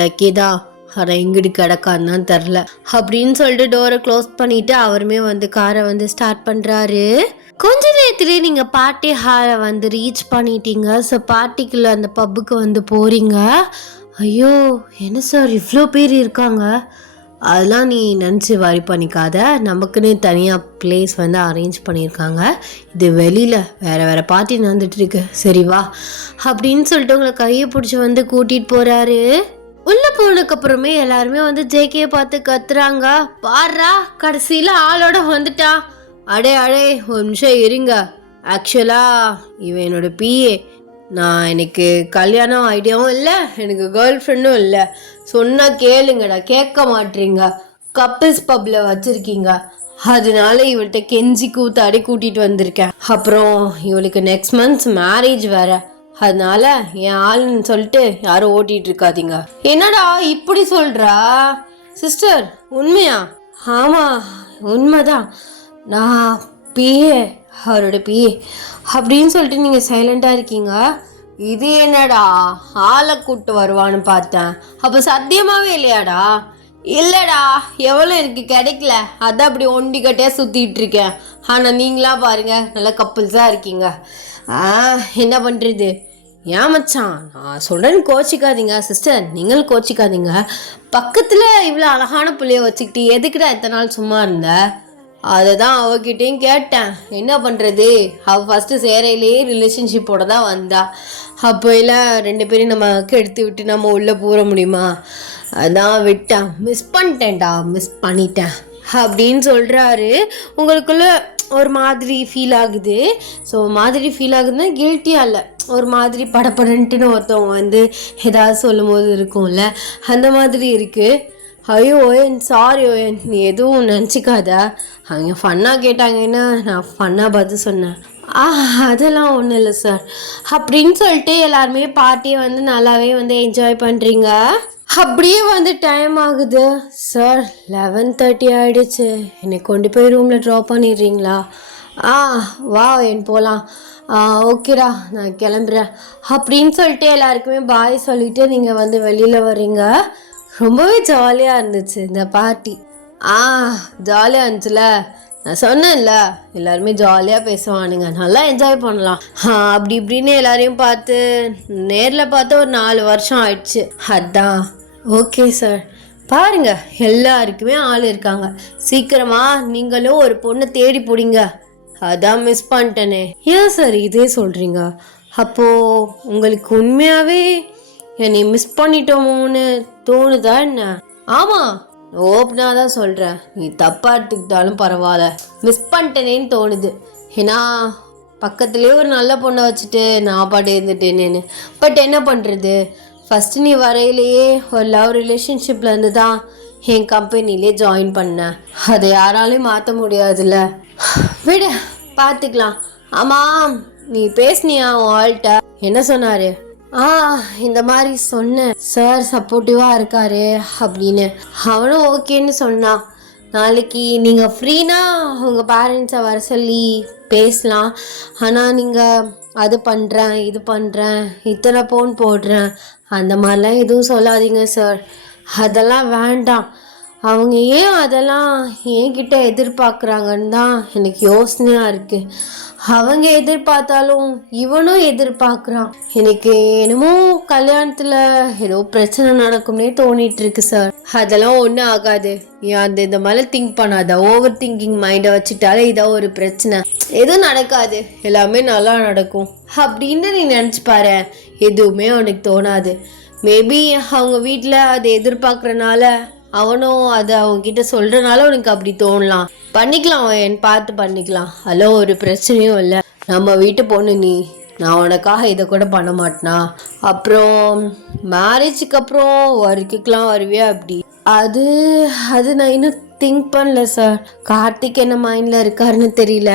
லக்கி தான். ஆனால் எங்கிட்டு கிடக்கான்னு தான் தெரில அப்படின்னு சொல்லிட்டு டோரை க்ளோஸ் பண்ணிவிட்டு அவருமே வந்து காரை வந்து ஸ்டார்ட் பண்ணுறாரு. கொஞ்ச நேரத்துலேயே நீங்கள் பார்ட்டி ஹாலை வந்து ரீச் பண்ணிட்டீங்க. ஸோ பார்ட்டிக்குள்ளே அந்த பப்புக்கு வந்து போகிறீங்க. ஐயோ, என்ன சார் இவ்வளோ பேர் இருக்காங்க? அதெல்லாம் நீ நினச்சி வரி பண்ணிக்காத. நமக்குன்னு தனியாக பிளேஸ் வந்து அரேஞ்ச் பண்ணியிருக்காங்க. இது வெளியில் வேறு பார்ட்டி நடந்துட்டுருக்கு, சரி வா அப்படின்னு சொல்லிட்டு உங்களை கையை பிடிச்சி வந்து கூட்டிகிட்டு போகிறாரு. உள்ளே போனதுக்கப்புறமே எல்லாருமே வந்து ஜேகே பார்த்து கத்துறாங்க, பாடுறா கடைசியில் ஆளோட வந்துட்டா. அடே ஒரு நிமிஷம் இருங்க, ஆக்சுவலாக இவன் என்னோட பிஏ. எனக்கு கல்யாணம் ஐடியாவும் இல்லை, எனக்கு கேர்ள் ஃப்ரெண்டும் இல்லை. சொன்னால் கேளுங்கடா, கேட்க மாட்டீங்க. கப்பிள்ஸ் பப்பில் வச்சுருக்கீங்க, அதனால இவள்கிட்ட கெஞ்சி கூத்தாடி கூட்டிகிட்டு வந்திருக்கேன். அப்புறம் இவளுக்கு நெக்ஸ்ட் மந்த்ஸ் மேரேஜ் வேற, அதனால என் ஆளுன்னு சொல்லிட்டு யாரும் ஓட்டிகிட்டு இருக்காதீங்க. என்னடா இப்படி சொல்கிறா சிஸ்டர்? உண்மையா? ஆமாம் உண்மைதான், நான் பிஏ, அவரோட பிஏ அப்படின்னு சொல்லிட்டு நீங்கள் சைலண்டாக இருக்கீங்க. இது என்னடா ஆளை கூப்பிட்டு வருவான்னு பார்த்தேன், அப்போ சத்தியமாகவே இல்லையாடா? இல்லைடா, எவ்வளோ எனக்கு கிடைக்கல, அதான் அப்படி ஒண்டிக்கட்டையாக சுற்றிட்டு இருக்கேன். ஆனால் நீங்களா பாருங்க நல்லா கப்புள்ஸாக இருக்கீங்க. என்ன பண்ணுறது? ஏன் மச்சான் நான் சொல்கிறேன்னு கோச்சிக்காதீங்க சிஸ்டர், நீங்களும் கோச்சிக்காதீங்க. பக்கத்தில் இவ்வளோ அழகான பிள்ளைய வச்சுக்கிட்டு எதுக்குடா இத்தனை நாள் சும்மா இருந்த? அதை தான் அவகிட்டையும் கேட்டேன், என்ன பண்ணுறது, அவள் ஃபஸ்ட்டு சேரையிலேயே ரிலேஷன்ஷிப்போட தான் வந்தா. அப்போ இல்லை 2 பேரையும் நம்ம கெடுத்து விட்டு நம்ம உள்ளே போக முடியுமா? அதான் விட்டேன், மிஸ் பண்ணிட்டேன் அப்படின்னு சொல்கிறாரு. உங்களுக்குள்ள ஒரு மாதிரி ஃபீல் ஆகுது. ஸோ மாதிரி ஃபீல் ஆகுதுன்னா கில்ட்டியாக இல்லை, ஒரு மாதிரி படப்படன்ட்டுன்னு ஒருத்தவங்க வந்து ஏதாவது சொல்லும் போது இருக்கும்ல, அந்த மாதிரி இருக்குது. ஐயோ ஓயன், சாரி ஓயன், நீ எதுவும் நினச்சிக்காத. அவங்க ஃபன்னாக கேட்டாங்கன்னா நான் ஃபன்னாக பார்த்து சொன்னேன். அதெல்லாம் ஒன்றும் இல்லை சார் அப்படின்னு சொல்லிட்டு எல்லாருமே பார்ட்டியை வந்து நல்லாவே வந்து என்ஜாய் பண்ணுறீங்க. அப்படியே வந்து டைம் ஆகுது. சார் 11:30 ஆகிடுச்சு, என்னை கொண்டு போய் ரூமில் ட்ராப் பண்ணிடுறீங்களா? வா என் போகலாம். ஓகேடா நான் கிளம்புறேன் அப்படின்னு சொல்லிட்டு எல்லாருக்குமே பாய் சொல்லிவிட்டு நீங்கள் வந்து வெளியில் வர்றீங்க. ரொம்பவே ஜாலியாக இருந்துச்சு இந்த பார்ட்டி. ஜாலியாக இருந்துச்சுல, நான் சொன்னேன்ல எல்லாருமே ஜாலியாக பேசுவானுங்க, நல்லா என்ஜாய் பண்ணலாம். அப்படி இப்படின்னு எல்லாரையும் பார்த்து நேரில் பார்த்து ஒரு 4 வருஷம் ஆயிடுச்சு. அதான் ஓகே சார், பாருங்க எல்லாருக்குமே ஆள் இருக்காங்க, சீக்கிரமாக நீங்களும் ஒரு பொண்ணை தேடி பிடிங்க. அதான் மிஸ் பண்ணிட்டேனே. ஏன் சார் இதே சொல்கிறீங்க? அப்போது உங்களுக்கு உண்மையாகவே என்னை மிஸ் பண்ணிட்டோமோன்னு தோணுதா என்ன? ஆமாம், ஓப்பனாக தான் சொல்கிறேன், நீ தப்பாக எடுத்துக்கிட்டாலும் பரவாயில்ல, மிஸ் பண்ணிட்டேனேன்னு தோணுது. ஏன்னா பக்கத்துலேயே ஒரு நல்ல பொண்ணை வச்சுட்டு நான் பாட்டு இருந்துட்டேனேன்னு. பட் என்ன பண்ணுறது, ஃபஸ்ட்டு நீ வரையிலேயே ஒரு லவ் ரிலேஷன்ஷிப்பில் இருந்து தான் என் கம்பெனிலே ஜாயின் பண்ணேன். அதை யாராலையும் மாற்ற முடியாதுல்ல, விட பார்த்துக்கலாம். ஆமாம், நீ பேசுனியா உன் ஆள்கிட்ட? என்ன சொன்னார்? இந்த மாதிரி சொன்னேன் சார், சப்போர்ட்டிவாக இருக்காரு அப்படின்னு. அவனும் ஓகேன்னு சொன்னான். நாளைக்கு நீங்கள் ஃப்ரீனா உங்கள் பேரண்ட்ஸை வர சொல்லி பேசலாம். ஆனால் நீங்கள் அது பண்ணுறேன் இது பண்ணுறேன் இத்தனை பவுன் போடுறேன் அந்த மாதிரிலாம் எதுவும் சொல்லாதீங்க சார், அதெல்லாம் வேண்டாம். அவங்க ஏன் அதெல்லாம் என்கிட்ட எதிர்பார்க்குறாங்கன்னு தான் எனக்கு யோசனையாக இருக்குது. அவங்க எதிர்பார்த்தாலும் இவனும் எதிர்பார்க்குறான். எனக்கு என்னமோ கல்யாணத்தில் ஏதோ பிரச்சனை நடக்கும்னே தோணிட்டு இருக்கு சார். அதெல்லாம் ஒன்றும் ஆகாது, ஏன் இந்த மாதிரி திங்க் பண்ணாத. ஓவர் திங்கிங் மைண்டை வச்சுட்டாலே இதான் ஒரு பிரச்சனை. எதுவும் நடக்காது, எல்லாமே நல்லா நடக்கும் அப்படின்னு நீ நினச்சி பாரு, எதுவுமே உனக்கு தோணாது. மேபி அவங்க வீட்டில் அதை எதிர்பார்க்குறனால அவனும் அதை அவங்ககிட்ட சொல்கிறனால உனக்கு அப்படி தோணலாம். பண்ணிக்கலாம், என் பார்த்து பண்ணிக்கலாம், அதெல்லாம் ஒரு பிரச்சனையும் இல்லை. நம்ம வீட்டு பொண்ணு நீ, நான் உனக்காக இதை கூட பண்ண மாட்டேனா? அப்புறம் மேரேஜுக்கு அப்புறம் ஒர்க்குக்கெலாம் வருவியா அப்படி? அது நான் இன்னும் திங்க் பண்ணல சார். கார்த்திக் என்ன மைண்டில் இருக்காருன்னு தெரியல,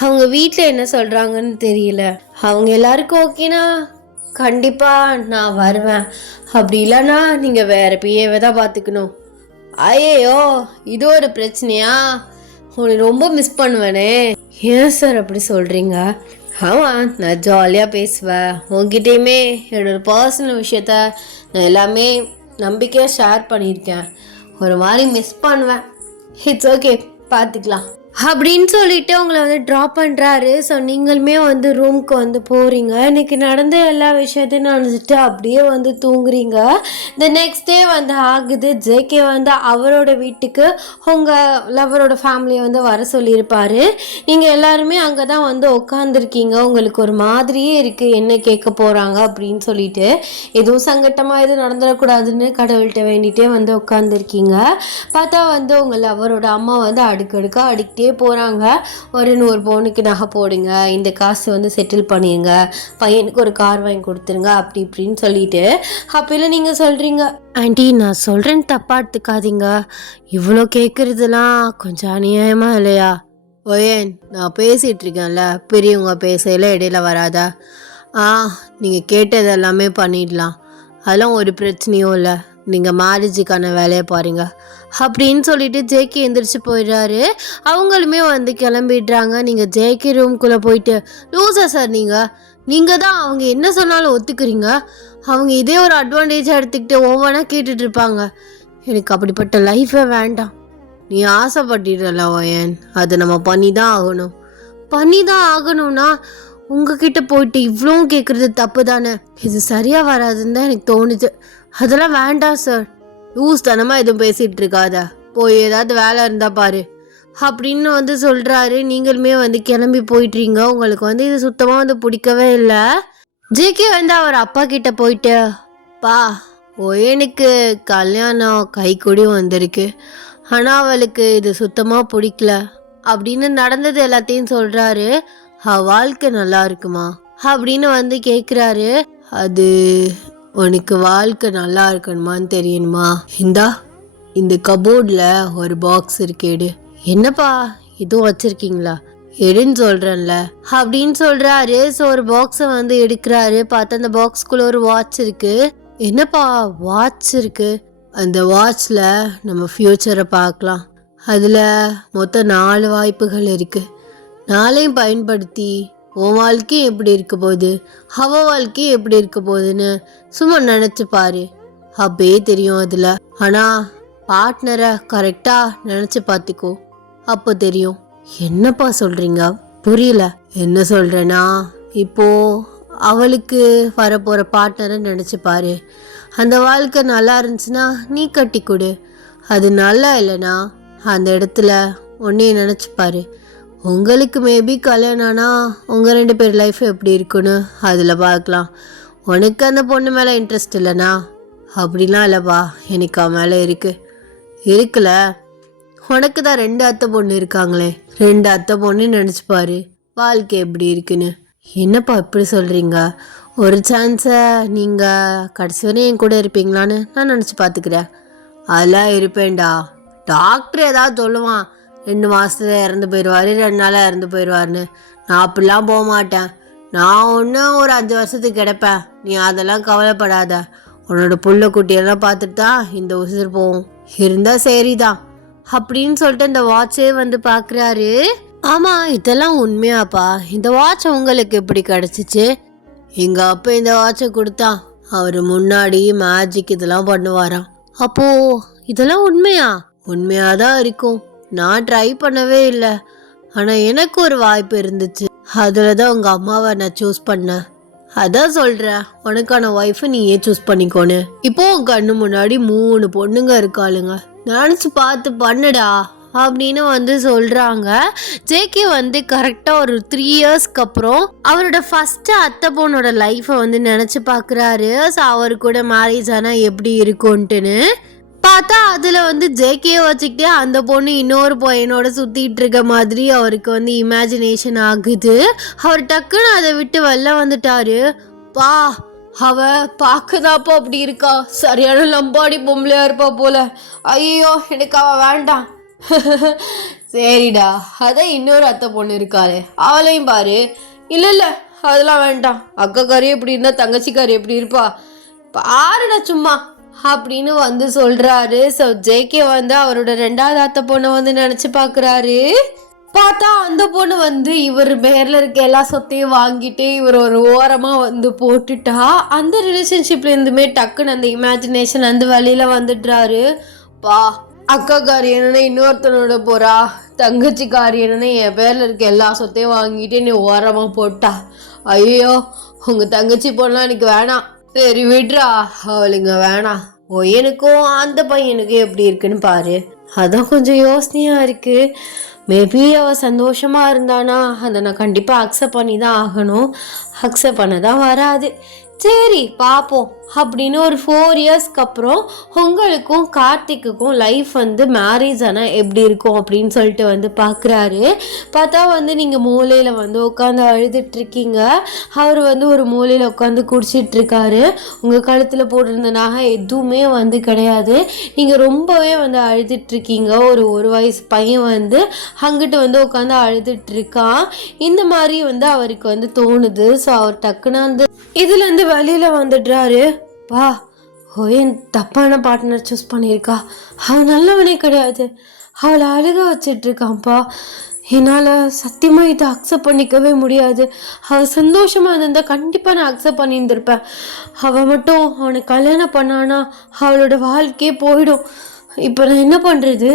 அவங்க வீட்டில் என்ன சொல்கிறாங்கன்னு தெரியல. அவங்க எல்லாருக்கும் ஓகேனா கண்டிப்பாக நான் வருவேன், அப்படி இல்லைன்னா நீங்கள் வேறு பிஏவை தான் பார்த்துக்கணும். ஐயோ இது ஒரு பிரச்சனையா? உன்னை ரொம்ப மிஸ் பண்ணுவேனே. ஏன் சார் அப்படி சொல்கிறீங்க? ஆமாம், நான் ஜாலியாக பேசுவேன், உங்ககிட்டையுமே என்னோடய பர்சனல் விஷயத்த நான் எல்லாமே நம்பிக்கையாக ஷேர் பண்ணியிருக்கேன். ஒரு மாதிரி மிஸ் பண்ணுவேன், இட்ஸ் ஓகே பார்த்துக்கலாம் அப்படின்னு சொல்லிட்டு உங்களை வந்து ட்ராப் பண்ணுறாரு. ஸோ நீங்களுமே வந்து ரூம்க்கு வந்து போகிறீங்க. இன்றைக்கி நடந்த எல்லா விஷயத்தையும் நினச்சிட்டு அப்படியே வந்து தூங்குறீங்க. த நெக்ஸ்ட் டே வந்து ஆகுது. ஜேகே வந்து அவரோட வீட்டுக்கு உங்கள் லவரோட ஃபேமிலியை வந்து வர சொல்லியிருப்பார். நீங்கள் எல்லாருமே அங்கே தான் வந்து உட்காந்துருக்கீங்க. உங்களுக்கு ஒரு மாதிரியே இருக்குது என்ன கேட்க போகிறாங்க அப்படின்னு சொல்லிட்டு. எதுவும் சங்கட்டமாக எதுவும் நடந்துடக்கூடாதுன்னு கடவுள்கிட்ட வேண்டிகிட்டே வந்து உட்காந்துருக்கீங்க. பார்த்தா வந்து உங்கள் லவரோட அம்மா வந்து அடுக்கடுக்காக அடிக்கிட்டே போகிறாங்க. ஒரு 100 பவுனுக்கு நகை போடுங்க, இந்த காசு வந்து செட்டில் பண்ணிடுங்க, பையனுக்கு ஒரு கார் வாங்கி கொடுத்துருங்க, அப்படி இப்படின்னு சொல்லிட்டு. அப்போல்லாம் நீங்கள் சொல்கிறீங்க, ஆண்டி நான் சொல்கிறேன்னு தப்பாக எடுத்துக்காதீங்க, இவ்வளோ கேட்குறதுலாம் கொஞ்சம் அநியாயமாக இல்லையா? ஓயேன் நான் பேசிகிட்டு இருக்கேன்ல, பெரியவங்க பேசையில் இடையில வராதா? நீங்கள் கேட்டது எல்லாமே பண்ணிடலாம், அதெல்லாம் ஒரு பிரச்சனையும் இல்லை, நீங்கள் மேரேஜுக்கான வேலையை பாருங்க அப்படின்னு சொல்லிட்டு ஜேகே எந்திரிச்சு போயிடுறாரு. அவங்களுமே வந்து கிளம்பிடுறாங்க. நீங்கள் ஜேகே ரூம்குள்ளே போயிட்டு, லூசா சார் நீங்கள் தான் அவங்க என்ன சொன்னாலும் ஒத்துக்கிறீங்க, அவங்க இதே ஒரு அட்வான்டேஜாக எடுத்துக்கிட்டு ஒவ்வொன்றா கேட்டுட்ருப்பாங்க, எனக்கு அப்படிப்பட்ட லைஃபே வேண்டாம், நீ ஆசைப்பட்டிடல ஓயன், அதை நம்ம பண்ணி தான் ஆகணும்னா உங்ககிட்ட போயிட்டு இவ்வளோ கேட்குறது தப்பு தானே, இது சரியாக வராதுன்னு தான் எனக்கு தோணுது, அதெல்லாம் வேண்டாம் சார், லூஸ் தனமாக எதுவும் பேசிகிட்டு இருக்காத, போய் ஏதாவது வேலை இருந்தால் பாரு அப்படின்னு வந்து சொல்கிறாரு. நீங்களுமே வந்து கிளம்பி போயிட்டுறீங்க. உங்களுக்கு வந்து இது சுத்தமாக வந்து பிடிக்கவே இல்லை. ஜேகே வந்து அவர் அப்பா கிட்ட போயிட்டு, பா எனக்கு கல்யாணம் கைக்கூடி வந்திருக்கு, ஆனால் அவளுக்கு இது சுத்தமாக பிடிக்கல அப்படின்னு நடந்தது எல்லாத்தையும் சொல்கிறாரு. வாழ்க்கை நல்லா இருக்குமா அப்படின்னு வந்து கேட்குறாரு. அது உனக்கு வாழ்க்கை நல்லா இருக்கணுமான்னு தெரியணுமா, இந்த கபோர்டில் ஒரு பாக்ஸ் இருக்கு, எடு. என்னப்பா இதுவும் வச்சுருக்கீங்களா, எடுன்னு சொல்கிறேன்ல அப்படின்னு சொல்கிறாரு. ஸோ ஒரு பாக்ஸை வந்து எடுக்கிறாரு. பார்த்தா அந்த பாக்ஸ்குள்ளே ஒரு வாட்ச் இருக்குது. என்னப்பா வாட்ச் இருக்குது, அந்த வாட்சில் நம்ம ஃப்யூச்சரை பார்க்கலாம், அதில் மொத்தம் 4 வாய்ப்புகள் இருக்குது, 4ஐயும் பயன்படுத்தி உன் வாழ்க்கையும் எப்படி இருக்க போகுது, அவ வாழ்க்கையும் எப்படி இருக்க போகுதுன்னு சும்மா நினச்சி பாரு, அப்பே தெரியும் அதில். ஆனால் பார்ட்னரை கரெக்டாக நினச்சி பார்த்துக்கோ, அப்போ தெரியும். என்னப்பா சொல்கிறீங்க, புரியல. என்ன சொல்கிறேன்னா, இப்போது அவளுக்கு வரப்போகிற பார்ட்னரை நினச்சி பாரு, அந்த வாழ்க்கை நல்லா இருந்துச்சுன்னா நீ கட்டி கொடு, அது நல்லா இல்லைன்னா அந்த இடத்துல உன்னையே நினச்சிப்பாரு, உங்களுக்கு மேபி கல்யாணம்னா உங்கள் 2 பேர் லைஃப் எப்படி இருக்குன்னு அதில் பார்க்கலாம். உனக்கு அந்த பொண்ணு மேலே இன்ட்ரெஸ்ட் இல்லைண்ணா, அப்படிலாம் இல்லைப்பா, எனக்கு அவன் மேலே இருக்குல்ல, உனக்கு தான் 2 அத்தை பொண்ணு இருக்காங்களே, 2 அத்தை பொண்ணு நினச்சிப்பாரு வாழ்க்கை எப்படி இருக்குன்னு. என்னப்பா இப்படி சொல்கிறீங்க, ஒரு சான்ஸை நீங்கள் கடைசி வரையும் என் கூட இருப்பீங்களான்னு நான் நினச்சி பார்த்துக்கிறேன். அதெல்லாம் இருப்பேன்டா, டாக்டர் ஏதாவது சொல்லுவான் 2 மாதத்துல இறந்து போயிடுவார், 2 நாளாக இறந்து போயிடுவார்னு, நான் அப்படிலாம் போக மாட்டேன், நான் ஒன்றும் ஒரு 5 வருஷத்துக்கு கிடப்பேன், நீ அதெல்லாம் கவலைப்படாத, உன்னோட புள்ள குட்டியெல்லாம் பார்த்துட்டு தான் இந்த உசுர் போவோம், இருந்தால் சரிதான் அப்படின்னு சொல்லிட்டு இந்த வாட்சே வந்து பார்க்குறாரு. ஆமாம் இதெல்லாம் உண்மையாப்பா, இந்த வாட்ச் உங்களுக்கு எப்படி கிடச்சிச்சு? எங்கள் அப்பா இந்த வாட்சை கொடுத்தான், அவர் முன்னாடி மேஜிக் இதெல்லாம் பண்ணுவாராம். அப்போது இதெல்லாம் உண்மையாக தான் இருக்கும், நான் ட்ரை பண்ணவே இல்லை, ஆனால் எனக்கு ஒரு வாய்ப்பு இருந்துச்சு, அதில் தான் உங்கள் அம்மாவை நான் சூஸ் பண்ணேன், அதான் சொல்கிறேன், உனக்கான ஒய்ஃபை நீயே சூஸ் பண்ணிக்கோன்னு. இப்போ உன் கண்ணு முன்னாடி 3 பொண்ணுங்க இருக்காளுங்க, நினச்சி பார்த்து பண்ணுடா அப்படின்னு வந்து சொல்கிறாங்க. ஜேகே வந்து கரெக்டாக ஒரு 3 இயர்ஸ்க்கு அப்புறம் அவரோட ஃபஸ்ட்டு அத்தை பொண்ணோட லைஃப்பை வந்து நினச்சி பார்க்குறாரு. ஸோ அவர் கூட மேரேஜ் ஆனால் எப்படி இருக்கும்ன்ட்டுன்னு பார்த்தா அதில் வந்து ஜேகே வச்சுக்கிட்டே அந்த பொண்ணு இன்னொரு பையனோட சுற்றிட்டு இருக்க மாதிரி அவருக்கு வந்து இமேஜினேஷன் ஆகுது. அவர் டக்குன்னு அதை விட்டு வெளில வந்துட்டாரு. பா அவ பார்க்கதாப்பா அப்படி இருக்கா, சரியான லம்பாடி பொம்பளையா இருப்பா போல, ஐயோ எனக்கு அவ வேண்டாம். சரிடா, அதான் இன்னொரு அத்தை பொண்ணு இருக்காளே அவளையும் பாரு. இல்லை அதெல்லாம் வேண்டாம், அக்காக்காரி எப்படி இருந்தா தங்கச்சிக்காரி எப்படி இருப்பா பாருடா சும்மா அப்படின்னு வந்து சொல்றாரு. ஸோ ஜேகே வந்து அவரோட 2வது அத்தை பொண்ணை வந்து நினைச்சு பார்க்குறாரு. பார்த்தா அந்த பொண்ணு வந்து இவர் பேர்ல இருக்க எல்லா சொத்தையும் வாங்கிட்டு இவர் ஒரு ஓரமா வந்து போட்டுட்டா. அந்த ரிலேஷன்ஷிப்ல இருந்துமே டக்குன்னு அந்த இமேஜினேஷன் வந்து வெளியில வந்துடுறாரு. பா அக்காக்காரி என்னன்னா இன்னொருத்தனோட போறா, தங்கச்சிக்காரி என்னன்னா என் பேரில் இருக்க எல்லா சொத்தையும் வாங்கிட்டு நீ ஓரமாக போட்டா. ஐயோ உங்கள் தங்கச்சி பொண்ணா எனக்கு வேணாம். சரி விட்றா, அவளுங்க வேணாம். எனக்கும் அந்த பையனுக்கும் எப்படி இருக்குன்னு பாரு. அதான் கொஞ்சம் யோசனையாக இருக்குது. மேபி அவள் சந்தோஷமாக இருந்தானா அதை நான் கண்டிப்பாக அக்செப்ட் பண்ணி தான் ஆகணும். அக்செப்ட் பண்ண தான் வராது. சரி பார்ப்போம் அப்படின்னு ஒரு 4 இயர்ஸ்க்கு அப்புறம் உங்களுக்கும் கார்த்திக்குக்கும் லைஃப் வந்து மேரேஜ் ஆனால் எப்படி இருக்கும் அப்படின்னு சொல்லிட்டு வந்து பார்க்குறாரு. பார்த்தா வந்து நீங்கள் மூலையில் வந்து உட்காந்து அழுதுட்ருக்கீங்க. அவர் வந்து ஒரு மூலையில் உட்காந்து குடிச்சிட்ருக்காரு. உங்கள் கழுத்தில் போட்டிருந்த நகை எதுவுமே வந்து கிடையாது. நீங்கள் ரொம்பவே வந்து அழுதுட்ருக்கீங்க. ஒரு வயசு பையன் வந்து அங்கிட்டு வந்து உட்காந்து அழுதுட்ருக்கான். இந்த மாதிரி வந்து அவருக்கு வந்து தோணுது. ஸோ அவர் டக்குன்னு வந்து இதுலேருந்து வெளியில் வந்துடுறாரு. வா, ஏன் தப்பான பார்ட்னர் சூஸ் பண்ணியிருக்கா, அவன் நல்லவனே கிடையாது, அவளை அழுக வச்சிட்ருக்கான்ப்பா. என்னால் சத்தியமாக இதை அக்செப்ட் பண்ணிக்கவே முடியாது. அவள் சந்தோஷமாக இருந்தால் கண்டிப்பாக நான் அக்செப்ட் பண்ணியிருந்திருப்பேன். அவள் மட்டும் அவனை கல்யாணம் பண்ணானா அவளோட வாழ்க்கையே போயிடும். இப்போ நான் என்ன பண்ணுறது?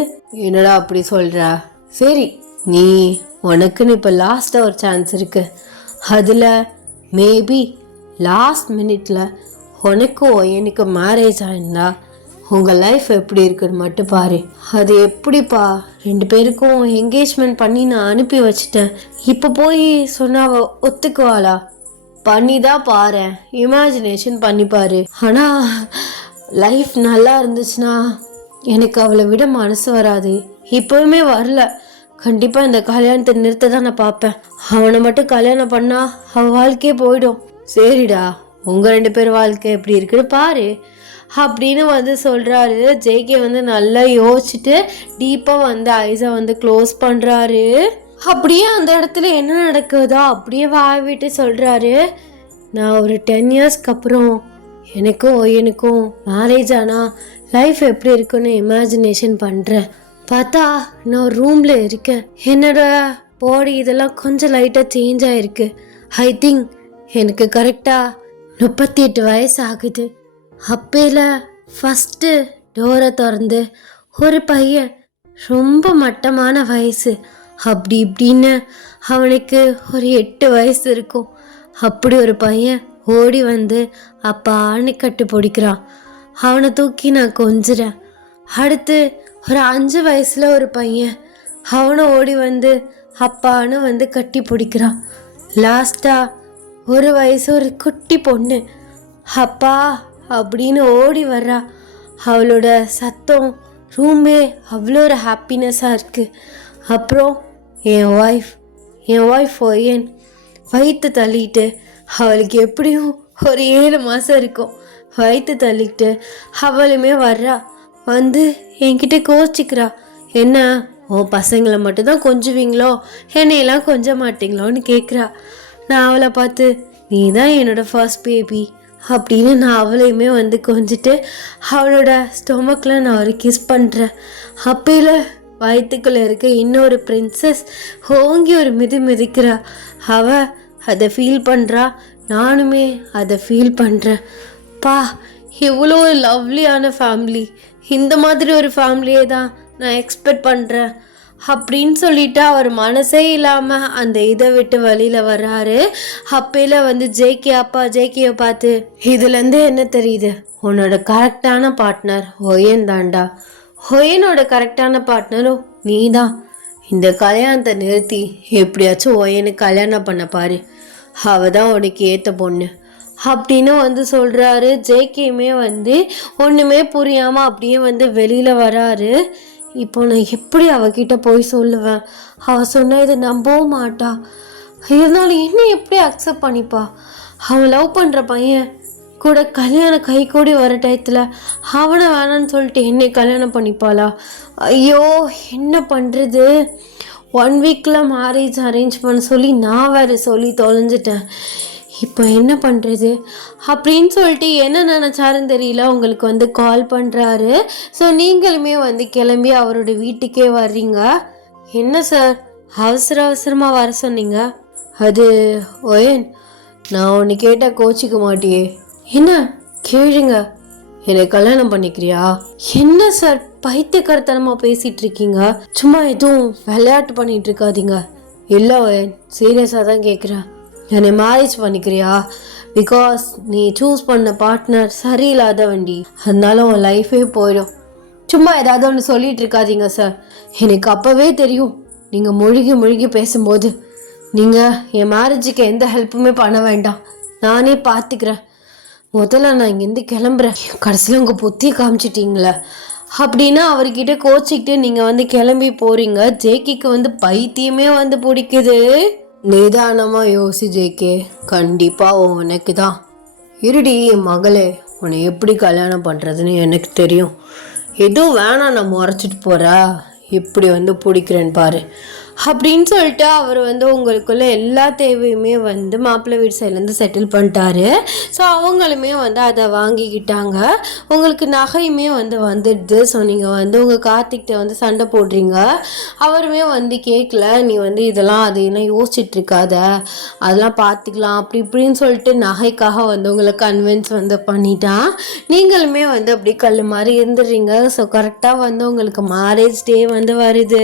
என்னடா அப்படி சொல்கிற? சரி, நீ உனக்குன்னு இப்போ லாஸ்ட்டாக ஒரு சான்ஸ் இருக்குது. அதில் மேபி லாஸ்ட் மினிட்ல உனக்கும் எனக்கு மேரேஜ் ஆயிருந்தா உங்கள் லைஃப் எப்படி இருக்குன்னு மட்டும் பாரு. அது எப்படிப்பா? 2 பேருக்கும் என்கேஜ்மெண்ட் பண்ணி நான் அனுப்பி வச்சிட்டேன். இப்போ போய் சொன்னா ஒத்துக்குவாளா? பண்ணி தான் பாரு, இமேஜினேஷன் பண்ணிப்பாரு. ஆனால் லைஃப் நல்லா இருந்துச்சுன்னா எனக்கு அவளை விட மனசு வராது. இப்போவுமே வரல. கண்டிப்பாக இந்த கல்யாணத்தை நிறுத்த தான் நான் பார்ப்பேன். அவனை மட்டும் கல்யாணம் பண்ணா அவள் வாழ்க்கையே போயிடும். சரிடா, உங்கள் 2 பேர் வாழ்க்கை எப்படி இருக்குன்னு பாரு அப்படின்னு வந்து சொல்கிறாரு. ஜேகே வந்து நல்லா யோசிச்சுட்டு டீப்பாக வந்து ஐஸை வந்து க்ளோஸ் பண்ணுறாரு. அப்படியே அந்த இடத்துல என்ன நடக்குதோ அப்படியே வாய்விட்டு சொல்கிறாரு. நான் ஒரு 10 இயர்ஸ்க்கு அப்புறம் எனக்கும் மேரேஜ் ஆனால் லைஃப் எப்படி இருக்குன்னு இமேஜினேஷன் பண்ணுறேன். பார்த்தா நான் ஒரு ரூமில் இருக்கேன். என்னோட பாடி இதெல்லாம் கொஞ்சம் லைட்டாக சேஞ்ச் ஆகிருக்கு. ஐ திங்க் எனக்கு கரெக்டாக 38 வயசு ஆகுது. அப்பையில் ஃபஸ்ட்டு டோரை திறந்து ஒரு பையன் ரொம்ப மட்டமான வயசு அப்படி இப்படின்னு அவனுக்கு ஒரு 8 வயசு இருக்கும். அப்படி ஒரு பையன் ஓடி வந்து அப்பான்னு கட்டு பிடிக்கிறான். அவனை தூக்கி நான் கொஞ்சிறேன். அடுத்து ஒரு 5 வயசில் ஒரு பையன் அவனை ஓடி வந்து அப்பான்னு வந்து கட்டி பிடிக்கிறான். லாஸ்ட்டாக 1 வயசு ஒரு குட்டி பொண்ணு அப்பா அப்படின்னு ஓடி வர்றா. அவளோட சத்தம் ரூமே அவ்வளோ ஒரு ஹாப்பினஸ்ஸாக இருக்குது. அப்புறம் என் ஒய்ஃப் ஏன் வயிற்று தள்ளிட்டு அவளுக்கு எப்படியும் ஒரு 7 மாதம் இருக்கும். வயிற்று தள்ளிக்கிட்டு அவளுமே வர்றா. வந்து என்கிட்ட கோச்சிக்கிறா. என்ன உன் பசங்களை மட்டும்தான் கொஞ்சுவீங்களோ, என்னையெல்லாம் கொஞ்ச மாட்டிங்களோன்னு கேட்குறா. நான் அவளை பார்த்து நீ தான் என்னோடய ஃபர்ஸ்ட் பேபி அப்படின்னு நான் அவளையுமே வந்து கொஞ்சிட்டு அவளோட ஸ்டொமக்கில் நான் ஒரு கிஸ் பண்ணுறேன். அப்பையில் வயிற்றுக்குள்ளே இருக்க இன்னொரு பிரின்சஸ் ஓங்கி ஒரு மிதிக்கிறா. அவள் அதை ஃபீல் பண்ணுறா, நானுமே அதை ஃபீல் பண்ணுறேன். பா, எவ்வளோ ஒரு லவ்லியான ஃபேமிலி. இந்த மாதிரி ஒரு ஃபேமிலியே தான் நான் எக்ஸ்பெக்ட் பண்ணுறேன் அப்படின்னு சொல்லிட்டு அவர் மனசே இல்லாமல் அந்த இதை விட்டு வெளியில் வர்றாரு. அப்பையில் வந்து ஜேகேயை பார்த்து இதுலேருந்து என்ன தெரியுது? உன்னோட கரெக்டான பார்ட்னர் ஒயன் தாண்டா. ஒயனோட கரெக்டான பார்ட்னரும் நீ தான். இந்த கல்யாணத்தை நிறுத்தி எப்படியாச்சும் ஒயனுக்கு கல்யாணம் பண்ண பாரு, அவள் தான் உனக்கு ஏற்ற பொண்ணு அப்படின்னு வந்து சொல்கிறாரு. ஜேகேயுமே வந்து ஒன்றுமே புரியாமல் அப்படியே வந்து வெளியில் வராரு. இப்போ நான் எப்படி அவகிட்ட போய் சொல்லுவேன்? அவள் சொன்னால் இதை நம்பவும் மாட்டா. இருந்தாலும் என்ன எப்படி அக்செப்ட் பண்ணிப்பா? அவன் லவ் பண்ணுற பையன் கூட கல்யாணம் கை கூடி வர டயத்தில் அவனை வேணான்னு சொல்லிட்டு என்னை கல்யாணம் பண்ணிப்பாளா? ஐயோ என்ன பண்ணுறது? 1 வீக்கில் மேரேஜ் அரேஞ்ச் பண்ண சொல்லி நான் வேறு சொல்லி தொலைஞ்சிட்டேன். இப்போ என்ன பண்ணுறது அப்படின்னு சொல்லிட்டு என்ன நினச்சாருன்னு தெரியல. உங்களுக்கு வந்து கால் பண்ணுறாரு. ஸோ நீங்களுமே வந்து கிளம்பி அவரோட வீட்டுக்கே வர்றீங்க. என்ன சார் அவசரமாக வர சொன்னீங்க? அது ஒயன், நான் ஒன்று கேட்டால் கோச்சிக்க மாட்டியே. என்ன கேளுங்க, என்னை கல்யாணம் பண்ணிக்கிறியா? என்ன சார் பைத்தியக்காரத்தனமாக பேசிகிட்டு இருக்கீங்க. சும்மா எதுவும் விளையாட்டு பண்ணிகிட்டு இருக்காதீங்க. இல்லை சீரியஸாக தான் கேட்குறேன். என்னை மேரேஜ் பண்ணிக்கிறியா? பிகாஸ் நீ சூஸ் பண்ண பார்ட்னர் சரியில்லாத வண்டி, அதனால உன் லைஃபே போயிடும். சும்மா ஏதாவது ஒன்று சொல்லிகிட்டு இருக்காதீங்க சார். எனக்கு அப்போவே தெரியும் நீங்கள் முழுகி பேசும்போது. நீங்கள் என் மேரேஜுக்கு எந்த ஹெல்ப்புமே பண்ண வேண்டாம், நானே பார்த்துக்கிறேன். முதல்ல நான் இங்கேருந்து கிளம்புறேன். கடைசியில் உங்கள் புத்தியை காமிச்சிட்டிங்களே அப்படின்னா அவர்கிட்ட கோச்சிக்கிட்டு நீங்கள் வந்து கிளம்பி போகிறீங்க. ஜேக்கிக்கு வந்து பைத்தியமே வந்து பிடிக்குது. நிதானமாக யோசி ஜேகே, கண்டிப்பாக உனக்கு தான். இருடி மகளே, உன்னை எப்படி கல்யாணம் பண்ணுறதுன்னு எனக்கு தெரியும். எதுவும் வேணாம் நான் முறைச்சிட்டு போகிறா, எப்படி வந்து பிடிக்கிறேன்னு பாரு அப்படின்னு சொல்லிட்டு அவர் வந்து உங்களுக்குள்ள எல்லா தேவையுமே வந்து மாப்பிள்ளை வீடு சைட்லேருந்து செட்டில் பண்ணிட்டாரு. ஸோ அவங்களுமே வந்து அதை வாங்கிக்கிட்டாங்க. உங்களுக்கு நகையுமே வந்து வந்துடுது. ஸோ நீங்கள் வந்து உங்கள் கார்த்திக்கிட்ட வந்து சண்டை போடுறீங்க. அவருமே வந்து கேட்கல, நீ வந்து இதெல்லாம் அது என்ன யோசிச்சுட்டு இருக்காத, அதெல்லாம் பார்த்துக்கலாம் அப்படி இப்படின்னு சொல்லிட்டு நகைக்காக வந்து உங்களை கன்வின்ஸ் வந்து பண்ணிட்டான். நீங்களுமே வந்து அப்படி கல் மாதிரி இருந்துடுறீங்க. ஸோ கரெக்டாக வந்து உங்களுக்கு மேரேஜ் டே வந்து வருது.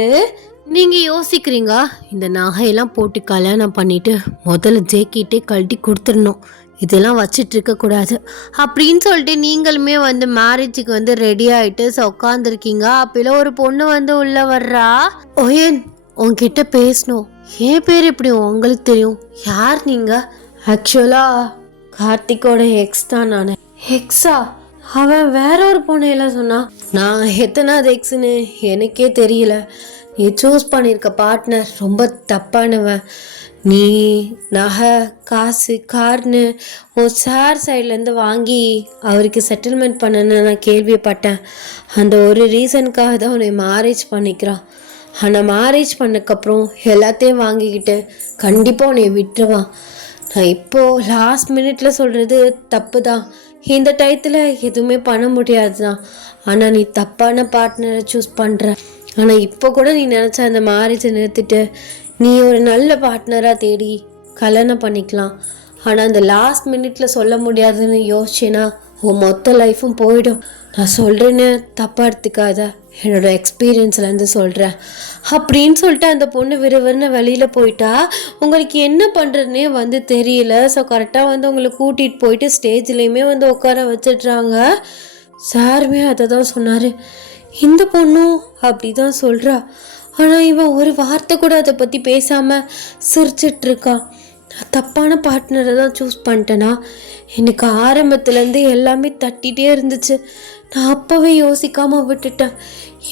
நீங்கள் யோசிக்கிறீங்க, இந்த நகையெல்லாம் போட்டு கல்யாணம் பண்ணிவிட்டு முதல்ல ஜேக்கிட்டே கழட்டி கொடுத்துடணும், இதெல்லாம் வச்சிட்டு இருக்கக்கூடாது அப்படின்னு சொல்லிட்டு நீங்களுமே வந்து மேரேஜுக்கு வந்து ரெடி ஆகிட்டு உட்காந்துருக்கீங்க. அப்போலாம் ஒரு பொண்ணு வந்து உள்ளே வர்றா. ஓயன், உங்ககிட்ட பேசணும். என் பேர் எப்படி உங்களுக்கு தெரியும்? யார் நீங்கள்? ஆக்சுவலாக கார்த்திக்கோட எக்ஸ் தான் நான். எக்ஸா? அவன் வேற ஒரு பொண்ணையெல்லாம் சொன்னான். நான் எத்தனாவது எக்ஸுன்னு எனக்கே தெரியல. நீ சூஸ் பண்ணியிருக்க பார்ட்னர் ரொம்ப தப்பானவன். நீ நகை காசு கார்னு உன் சார் சைட்லேருந்து வாங்கி அவருக்கு செட்டில்மெண்ட் பண்ணணுன்னு நான் கேள்விப்பட்டேன். அந்த ஒரு ரீசனுக்காக தான் உன்னை மேரேஜ் பண்ணிக்கிறான். ஆனால் மேரேஜ் பண்ணக்கப்புறம் எல்லாத்தையும் வாங்கிக்கிட்டு கண்டிப்பாக உன்னை விட்டுருவான். நான் இப்போது லாஸ்ட் மினிட்ல சொல்கிறது தப்பு தான். இந்த டயத்தில் எதுவுமே பண்ண முடியாது தான். ஆனால் நீ தப்பான பார்ட்னரை சூஸ் பண்ணுற. ஆனால் இப்போ கூட நீ நினச்சா அந்த மேரேஜை நிறுத்திட்டு நீ ஒரு நல்ல பார்ட்னராக தேடி கல்யாணம் பண்ணிக்கலாம். ஆனால் அந்த லாஸ்ட் மினிட்ல சொல்ல முடியாதுன்னு யோசிச்சேன்னா உன் மொத்த லைஃப்பும் போயிடும். நான் சொல்கிறேன்னு தப்பாக எடுத்துக்காத, என்னோடய எக்ஸ்பீரியன்ஸ்லேருந்து சொல்கிறேன் அப்படின்னு சொல்லிட்டு அந்த பொண்ணு விறுவிறுன்னு வெளியில் போயிட்டா. உங்களுக்கு என்ன பண்ணுறதுனே வந்து தெரியல. ஸோ கரெக்டாக வந்து உங்களை கூட்டிகிட்டு போயிட்டு ஸ்டேஜ்லேயுமே வந்து உட்கார வச்சிடுறாங்க. சாருமே அதை தான் சொன்னார். இந்த பொண்ணும் அப்படி தான் சொல்கிறா, ஆனால் இவன் ஒரு வார்த்தை கூட அதை பற்றி பேசாமல் சிரிச்சிட்ருக்கான். நான் தப்பான பார்ட்னரை தான் சூஸ் பண்ணிட்டேனா? எனக்கு ஆரம்பத்துலேருந்து எல்லாமே தட்டிகிட்டே இருந்துச்சு. நான் அப்போவே யோசிக்காமல் விட்டுட்டேன்.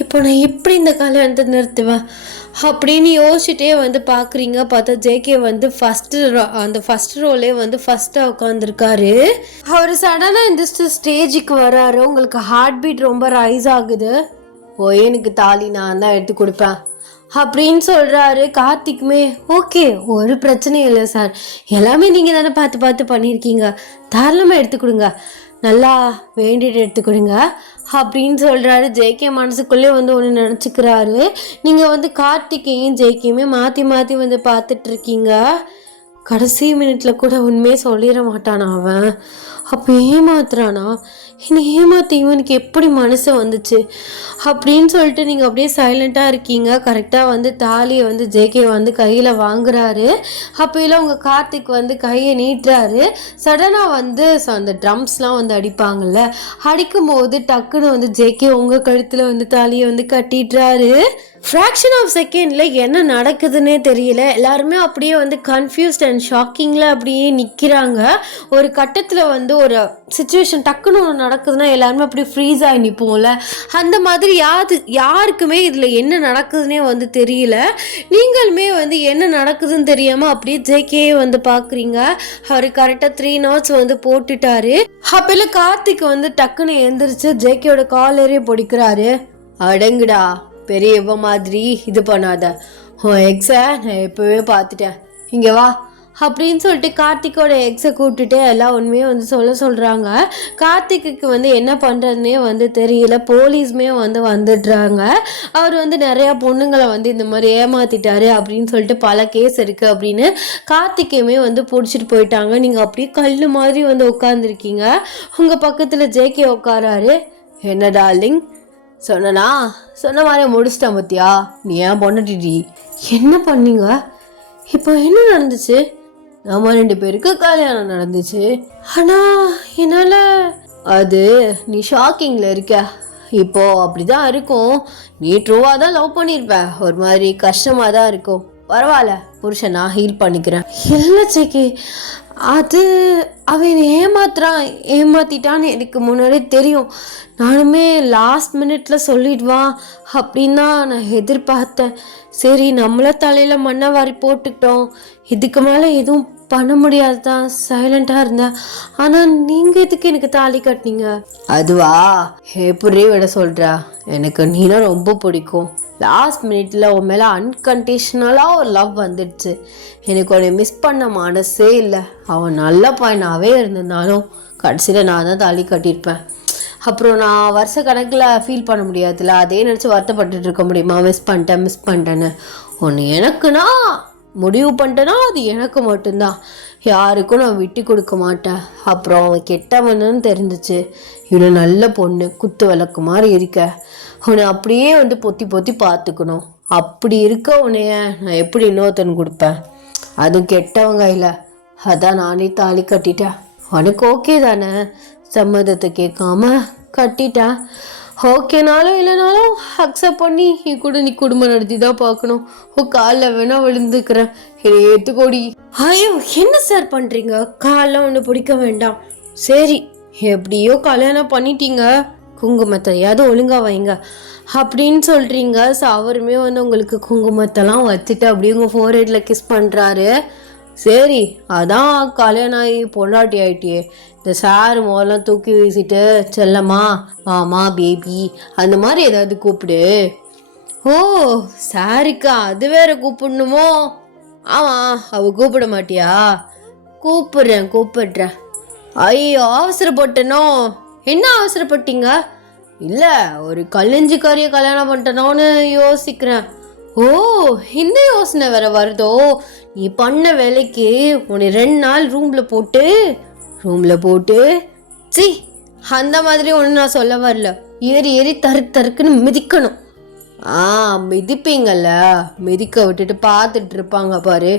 இப்போ நான் எப்படி இந்த கல்யாணத்தை நிறுத்துவேன் அப்படின்னு யோசிச்சுட்டே வந்து பார்க்குறீங்க. பார்த்தா ஜேகே வந்து ஃபஸ்ட்டு ரோலே வந்து ஃபஸ்ட்டாக உட்காந்துருக்காரு. அவர் சடனாக இந்த ஸ்டேஜுக்கு வராரு. உங்களுக்கு ஹார்ட் பீட் ரொம்ப ரைஸ் ஆகுது. எனக்கு தாலி நான் தான் எடுத்து கொடுப்பேன் அப்படின்னு சொல்கிறாரு. கார்த்திக்குமே ஓகே, ஒரு பிரச்சனையும் இல்லை சார், எல்லாமே நீங்கள் தானே பார்த்து பண்ணியிருக்கீங்க, தாராளமாக எடுத்து கொடுங்க, நல்லா வேண்டிட்டு எடுத்து கொடுங்க அப்படின்னு சொல்கிறாரு. ஜேகே மனசுக்குள்ளே வந்து ஒன்று நினச்சிக்கிறாரு. நீங்கள் வந்து கார்த்திகையும் ஜேகேயுமே மாற்றி வந்து பார்த்துட்ருக்கீங்க. கடைசி மினிட்ல கூட உண்மையே சொல்லிட மாட்டானா அவன்? அப்போ ஏமாத்துறானா? என்னை ஏமாத்த இவனுக்கு எப்படி மனசு வந்துச்சு அப்படின்னு சொல்லிட்டு நீங்கள் அப்படியே சைலண்ட்டாக இருக்கீங்க. கரெக்டாக வந்து தாலியை வந்து ஜேகே வந்து கையில் வாங்குறாரு. அப்போலாம் உங்கள் கார்த்திக் வந்து கையை நீட்டுறாரு. சடனாக வந்து அந்த ட்ரம்ஸ்லாம் வந்து அடிப்பாங்கள்ல, அடிக்கும் போது டக்குன்னு வந்து ஜேகே உங்கள் கழுத்தில் வந்து தாலியை வந்து கட்டிடுறாரு. ஃப்ராக்ஷன் ஆஃப் செகண்டில் என்ன நடக்குதுன்னே தெரியல. எல்லாருமே அப்படியே வந்து கன்ஃபியூஸ்ட் அண்ட் ஷாக்கிங்கில் அப்படியே நிற்கிறாங்க. ஒரு கட்டத்தில் வந்து ஒரு சுச்சுவேஷன் டக்குன்னு ஒன்று நடக்குதுன்னா எல்லாருமே அப்படி ஃப்ரீஸ் ஆகி நிற்போம்ல, அந்த மாதிரி யாருக்குமே இதில் என்ன நடக்குதுன்னே வந்து தெரியல. நீங்களுமே வந்து என்ன நடக்குதுன்னு தெரியாமல் அப்படியே ஜேகே வந்து பார்க்குறீங்க. அவர் கரெக்டாக 3 knots வந்து போட்டுட்டாரு. அப்போல்லாம் கார்த்திக் வந்து டக்குன்னு எழுந்திரிச்சு ஜேகேயோட காலரே பிடிக்கிறாரு. அடங்குடா, பெரியவ மாதிரி இது பண்ணாத, உன் எக்ஸை நான் எப்போவே பார்த்துட்டேன், இங்கே வா அப்படின்னு சொல்லிட்டு கார்த்திக்கோட எக்ஸை கூப்பிட்டுட்டு எல்லா உண்மையும் வந்து சொல்கிறாங்க. கார்த்திக்கு வந்து என்ன பண்ணுறதுனே வந்து தெரியல. போலீஸுமே வந்து வந்துடுறாங்க. அவர் வந்து நிறையா பொண்ணுங்களை வந்து இந்த மாதிரி ஏமாற்றிட்டாரு அப்படின்னு சொல்லிட்டு பல கேஸ் இருக்குது அப்படின்னு கார்த்திகையுமே வந்து பிடிச்சிட்டு போயிட்டாங்க. நீங்கள் அப்படியே கல் மாதிரி வந்து உட்காந்துருக்கீங்க. உங்கள் பக்கத்தில் ஜேகே உட்காராரு. என்ன டார்லிங், சொன்னா சொன்ன மாதிரி முடிச்சிட்டேன் பத்தியா, நீ ஏன் பொண்ணுட்டி. என்ன பண்ணீங்க இப்போ? என்ன நடந்துச்சு? நம்ம 2 பேருக்கு கல்யாணம் நடந்துச்சு. ஆனா என்னால அது நீ ஷாக்கிங்ல இருக்க. இப்போ அப்படிதான் இருக்கும். நீ ட்ரூவா தான் லவ் பண்ணிருப்ப. ஒரு மாதிரி கஷ்டமா தான் இருக்கும். பரவாயில்ல, புருஷன் நான் ஹீல் பண்ணிக்கிறேன். இல்லை சேக்கி, அது அவன் ஏமாத்திட்டான்னு எனக்கு முன்னாடியே தெரியும். நானுமே லாஸ்ட் மினிட்ல சொல்லிடுவான் அப்படின்னு தான் நான் எதிர்பார்த்தேன். சரி, நம்மள தலையில மண்ணை வாரி போட்டுக்கிட்டோம், இதுக்கு மேலே எதுவும் பண்ண முடியாது தான் சைலண்டாக இருந்தேன். ஆனால் நீங்கள் எதுக்கு எனக்கு தாலி கட்டினீங்க? அதுவா, எப்படி விட சொல்கிறா, எனக்கு நீனா ரொம்ப பிடிக்கும். லாஸ்ட் மினிட்ல உன் மேலே அன்கண்டிஷனலாக ஒரு லவ் வந்துடுச்சு. எனக்கு உன்னை மிஸ் பண்ண மனசே இல்லை. அவன் நல்ல பையனாகவே இருந்திருந்தாலும் கடைசியில் நான் தான் தாலி கட்டியிருப்பேன். அப்புறம் நான் வருஷ கணக்கில் ஃபீல் பண்ண முடியாதுல்ல, அதே நினச்சி வருத்தப்பட்டுட்டு இருக்க முடியுமா? மிஸ் பண்ணிட்டேன்னு. ஒன்று எனக்குன்னா முடிவு பண்ணிட்டேன்னா அது எனக்கு மட்டும்தான், யாருக்கும் நான் விட்டு கொடுக்க மாட்டேன். அப்புறம் அவன் கெட்டவன்னு தெரிஞ்சிச்சு. இவ்வளோ நல்ல பொண்ணு, குத்து விளக்கு மாதிரி இருக்க, உன்னை அப்படியே பொத்தி பார்த்துக்கணும். அப்படி இருக்க உன்னைய நான் எப்படி இன்னொருத்தன் கொடுப்பேன்? அதுவும் கெட்டவங்க இல்லை. அதான் நானே தாலி கட்டிட்டேன். உனக்கு ஓகே தானே? சம்மதத்தை கேட்காம கட்டிட்டேன். ஓகேனாலும் இல்லைனாலும் அக்செப்ட் பண்ணி நீ குடும்பம் நடத்தி தான் பார்க்கணும். காலில் வேணா விழுந்துக்கிறேன், ஏற்றுக்கோடி. ஐயோ, என்ன சார் பண்ணுறீங்க? காலில் ஒன்று பிடிக்க வேண்டாம். சரி, எப்படியோ கல்யாணம் பண்ணிட்டீங்க, குங்குமத்தையாவது ஒழுங்கா வைங்க அப்படின்னு சொல்கிறீங்க. ஸோ அவருமே உங்களுக்கு குங்குமத்தெல்லாம் வச்சுட்டு அப்படியே உங்கள் ஃபோர்ஹெட்டில் கிஸ் பண்ணுறாரு. சரி, அதான் கல்யாணம் ஆகி பொண்டாட்டி ஆகிட்டியே, இந்த சாரு மோரெல்லாம் தூக்கி வீசிட்டு செல்லம்மா, மாமா, பேபி அந்த மாதிரி ஏதாவது கூப்பிடு. ஓ, சாரிக்கா அது வேற கூப்பிடணுமோ? ஆமாம், கூப்பிட மாட்டியா? கூப்பிடுறேன். ஐயோ, அவசரப்பட்டனோ? என்ன அவசரப்பட்டீங்க? இல்லை, ஒரு கல்யாணக்காரியை கல்யாணம் பண்ணிட்டனோன்னு யோசிக்கிறேன். ஓ, இந்த யோசனை வேற வருதோ? நீ பண்ண வேலைக்கு உன்னை 2 நாள் ரூமில் போட்டு சி அந்த மாதிரி ஒன்று நான் சொல்ல வரல. ஏறி தருக்குன்னு மிதிக்கணும். மிதிப்பீங்கல்ல, மிதிக்க விட்டுட்டு பார்த்துட்டு இருப்பாங்க பாரு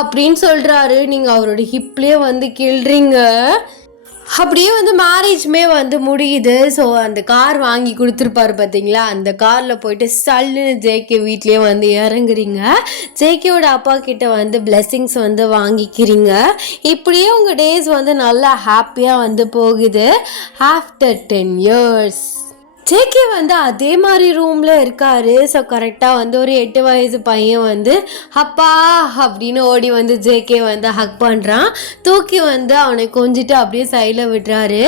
அப்படின்னு சொல்கிறாரு. நீங்கள் அவரோட ஹிப்லேயே கிள்றீங்க. அப்படியே மேரேஜ்மே முடியுது. ஸோ அந்த கார் வாங்கி கொடுத்துருப்பாரு பார்த்தீங்களா, அந்த காரில் போயிட்டு சல்லுன்னு ஜேகே வீட்லேயே இறங்குறீங்க. ஜேகேவோட அப்பா கிட்ட பிளெஸ்ஸிங்ஸ் வாங்கிக்கிறீங்க. இப்படியே உங்கள் டேஸ் நல்லா ஹாப்பியாக போகுது. ஆஃப்டர் 10 years ஜேகே அதே மாதிரி ரூமில் இருக்காரு. ஸோ கரெக்டாக ஒரு 8 வயசு பையன் அப்பா அப்படின்னு ஓடி ஜேகே ஹக் பண்ணுறான். தூக்கி அவனை கொஞ்சிட்டு அப்படியே சைடில் விடுறாரு.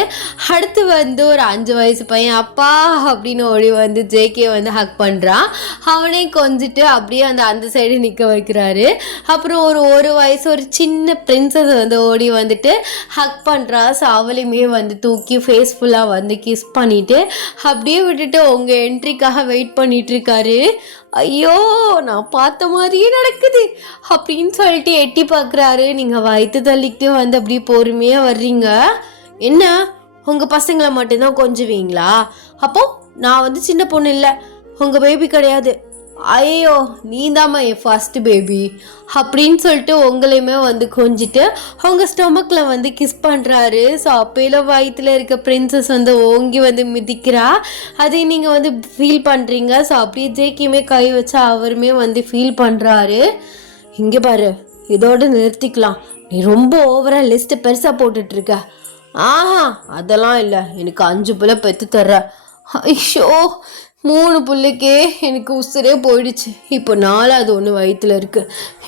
அடுத்து ஒரு 5 வயசு பையன் அப்பா அப்படின்னு ஓடி ஜேகே ஹக் பண்ணுறான். அவனை கொஞ்சிட்டு அப்படியே அந்த சைடு நிற்க வைக்கிறாரு. அப்புறம் ஒரு வயசு ஒரு சின்ன பிரின்சஸ் ஓடி ஹக் பண்ணுறா. ஸோ அவளையுமே தூக்கி ஃபேஸ்ஃபுல்லாக கிஸ் பண்ணிவிட்டு அப்படியே விட்டுட்டு உங்க என்ட்ரிக்காக வெயிட் பண்ணிட்டு இருக்காரு. ஐயோ, நான் பார்த்த மாதிரியே நடக்குது அப்படின்னு சொல்லிட்டு எட்டி பார்க்குறாரு. நீங்கள் வயிற்று தள்ளிக்கிட்டு அப்படியே பொறுமையாக வர்றீங்க. என்ன, உங்கள் பசங்களை மட்டும்தான் கொஞ்சுவீங்களா? அப்போ நான் சின்ன பொண்ணு இல்லை, உங்கள் பேபி கிடையாது. ஐயோ, நீ தாம்மா என் ஃபர்ஸ்ட் பேபி அப்படின்னு சொல்லிட்டு உங்களையுமே கொஞ்சிட்டு அவங்க ஸ்டொமக்கில் கிஸ் பண்ணுறாரு. ஸோ அப்போல வயிற்றுல இருக்க பிரின்சஸ் ஓங்கி மிதிக்கிறா. அதை நீங்கள் ஃபீல் பண்ணுறீங்க. ஸோ அப்படியே ஜேக்கியுமே கை வச்சா அவருமே ஃபீல் பண்ணுறாரு. இங்கே பாரு, இதோடு நிறுத்திக்கலாம். நீ ரொம்ப ஓவராக லிஸ்ட்டு பெருசாக போட்டுட்ருக்க. அதெல்லாம் இல்லை, எனக்கு 5 பிள்ளை பெற்று தர்ற. ஐயோ, 3 பிள்ளைக்கே எனக்கு உசுரே போயிடுச்சு. இப்போ 4வது ஒன்று வயிற்றுல இருக்கு.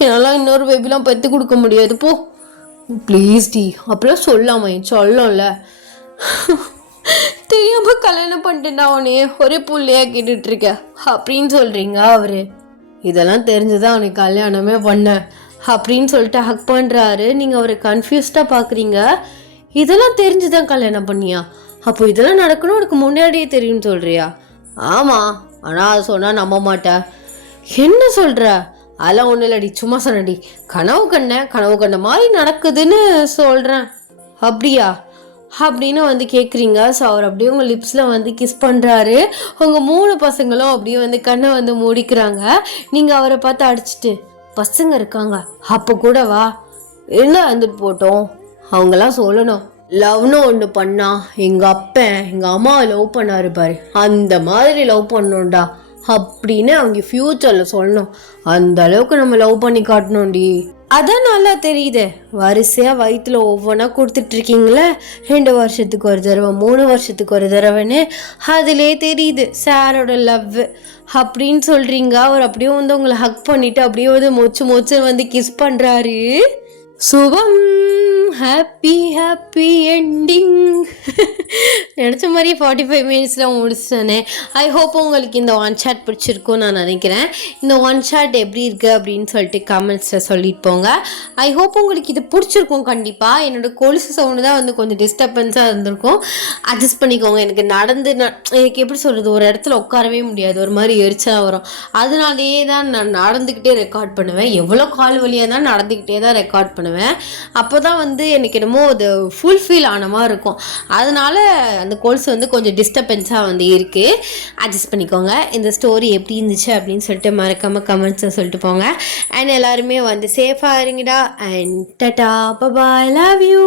என்னால் இன்னொரு பேபிலாம் பெற்று கொடுக்க முடியாது. போ ப்ளீஸ் டி. அப்புறம் சொல்லாமா, சொல்லல தெரியாமல் கல்யாணம் பண்ணிட்டேன்னா உனையே ஒரே பிள்ளையா கேட்டுட்ருக்க அப்படின்னு சொல்கிறீங்க. அவர் இதெல்லாம் தெரிஞ்சுதான் அவனுக்கு கல்யாணமே பண்ண அப்படின்னு சொல்லிட்டு ஹக் பண்ணுறாரு. நீங்கள் அவரை கன்ஃபியூஸ்டாக பார்க்குறீங்க. இதெல்லாம் தெரிஞ்சுதான் கல்யாணம் பண்ணியா? அப்போ இதெல்லாம் நடக்கணும் உனக்கு முன்னாடியே தெரியும்னு சொல்கிறியா? ஆமாம், ஆனால் அதை சொன்னால் நம்ப மாட்டேன். என்ன சொல்கிற? அதெல்லாம் ஒன்றும் இல்லடி, சும்மா சொன்னடி. கனவு கண்ட மாதிரி நடக்குதுன்னு சொல்கிறேன். அப்படியா? அப்படின்னு வந்து கேட்குறீங்க. ஸோ அவர் அப்படியே உங்கள் லிப்ஸில் வந்து கிஸ் பண்ணுறாரு. உங்கள் 3 பசங்களும் அப்படியே வந்து கண்ணை வந்து மூடிக்கிறாங்க. நீங்கள் அவரை பார்த்து அடிச்சுட்டு, பசங்க இருக்காங்க அப்போ கூட வா, என்ன வந்துட்டு போட்டோம், அவங்கெல்லாம் சொல்லணும் லவ்னு ஒன்று பண்ணா எங்கள் அப்பன் எங்கள் அம்மாவை லவ் பண்ணாரு பாரு, அந்த மாதிரி லவ் பண்ணோம்டா அப்படின்னு அவங்க ஃப்யூச்சரில் சொல்லணும். அந்த அளவுக்கு நம்ம லவ் பண்ணி காட்டணும்டி. அதான் நல்லா தெரியுது, வரிசையாக வயிற்றுல ஒவ்வொன்றா கொடுத்துட்ருக்கீங்களே, 2 வருஷத்துக்கு ஒரு தடவை 3 வருஷத்துக்கு ஒரு தடவைன்னு அதிலே தெரியுது சாரோட லவ் அப்படின்னு சொல்கிறீங்க. அவர் அப்படியே வந்து உங்களை ஹக் பண்ணிவிட்டு அப்படியே வந்து மொச்சு வந்து கிஸ் பண்ணுறாரு. சுபம், ஹாப்பி ஹாப்பி எண்டிங். நினச்ச மாதிரி 45 மினிட்ஸில் முடிச்சிட்டேனே. ஐ ஹோப் உங்களுக்கு இந்த ஒன் ஷாட் பிடிச்சிருக்கும்னு நான் நினைக்கிறேன். இந்த ஒன் ஷாட் எப்படி இருக்குது அப்படின்னு சொல்லிட்டு கமெண்ட்ஸில் சொல்லிட்டு போங்க. ஐ ஹோப் உங்களுக்கு இது பிடிச்சிருக்கும். கண்டிப்பாக என்னோடய கொலுசு சவுண்டு தான் வந்து கொஞ்சம் டிஸ்டர்பன்ஸாக இருந்திருக்கும், அட்ஜஸ்ட் பண்ணிக்கோங்க. எனக்கு எனக்கு எப்படி சொல்கிறது, ஒரு இடத்துல உட்காரவே முடியாது, ஒரு மாதிரி எரிச்சலாக வரும். அதனாலேயே தான் நான் நடந்துக்கிட்டே ரெக்கார்ட் பண்ணுவேன். எவ்வளோ கால் வழியாக தான் நடந்துக்கிட்டே தான் ரெக்கார்ட் பண்ணுவேன். அப்போ தான் வந்து எனக்கு என்னமோ அது ஃபுல்ஃபில் ஆன மாதிரி இருக்கும். அதனால அந்த கோல்ஸ் வந்து கொஞ்சம் டிஸ்டர்பன்ஸாக வந்து இருக்குது, அட்ஜஸ்ட் பண்ணிக்கோங்க. இந்த ஸ்டோரி எப்படி இருந்துச்சு அப்படின்னு சொல்லிட்டு மறக்காமல் கமெண்ட்ஸை சொல்லிட்டு போங்க. அண்ட் எல்லாருமே வந்து சேஃபாக இருங்கடா. And ta-ta, bye bye, love you.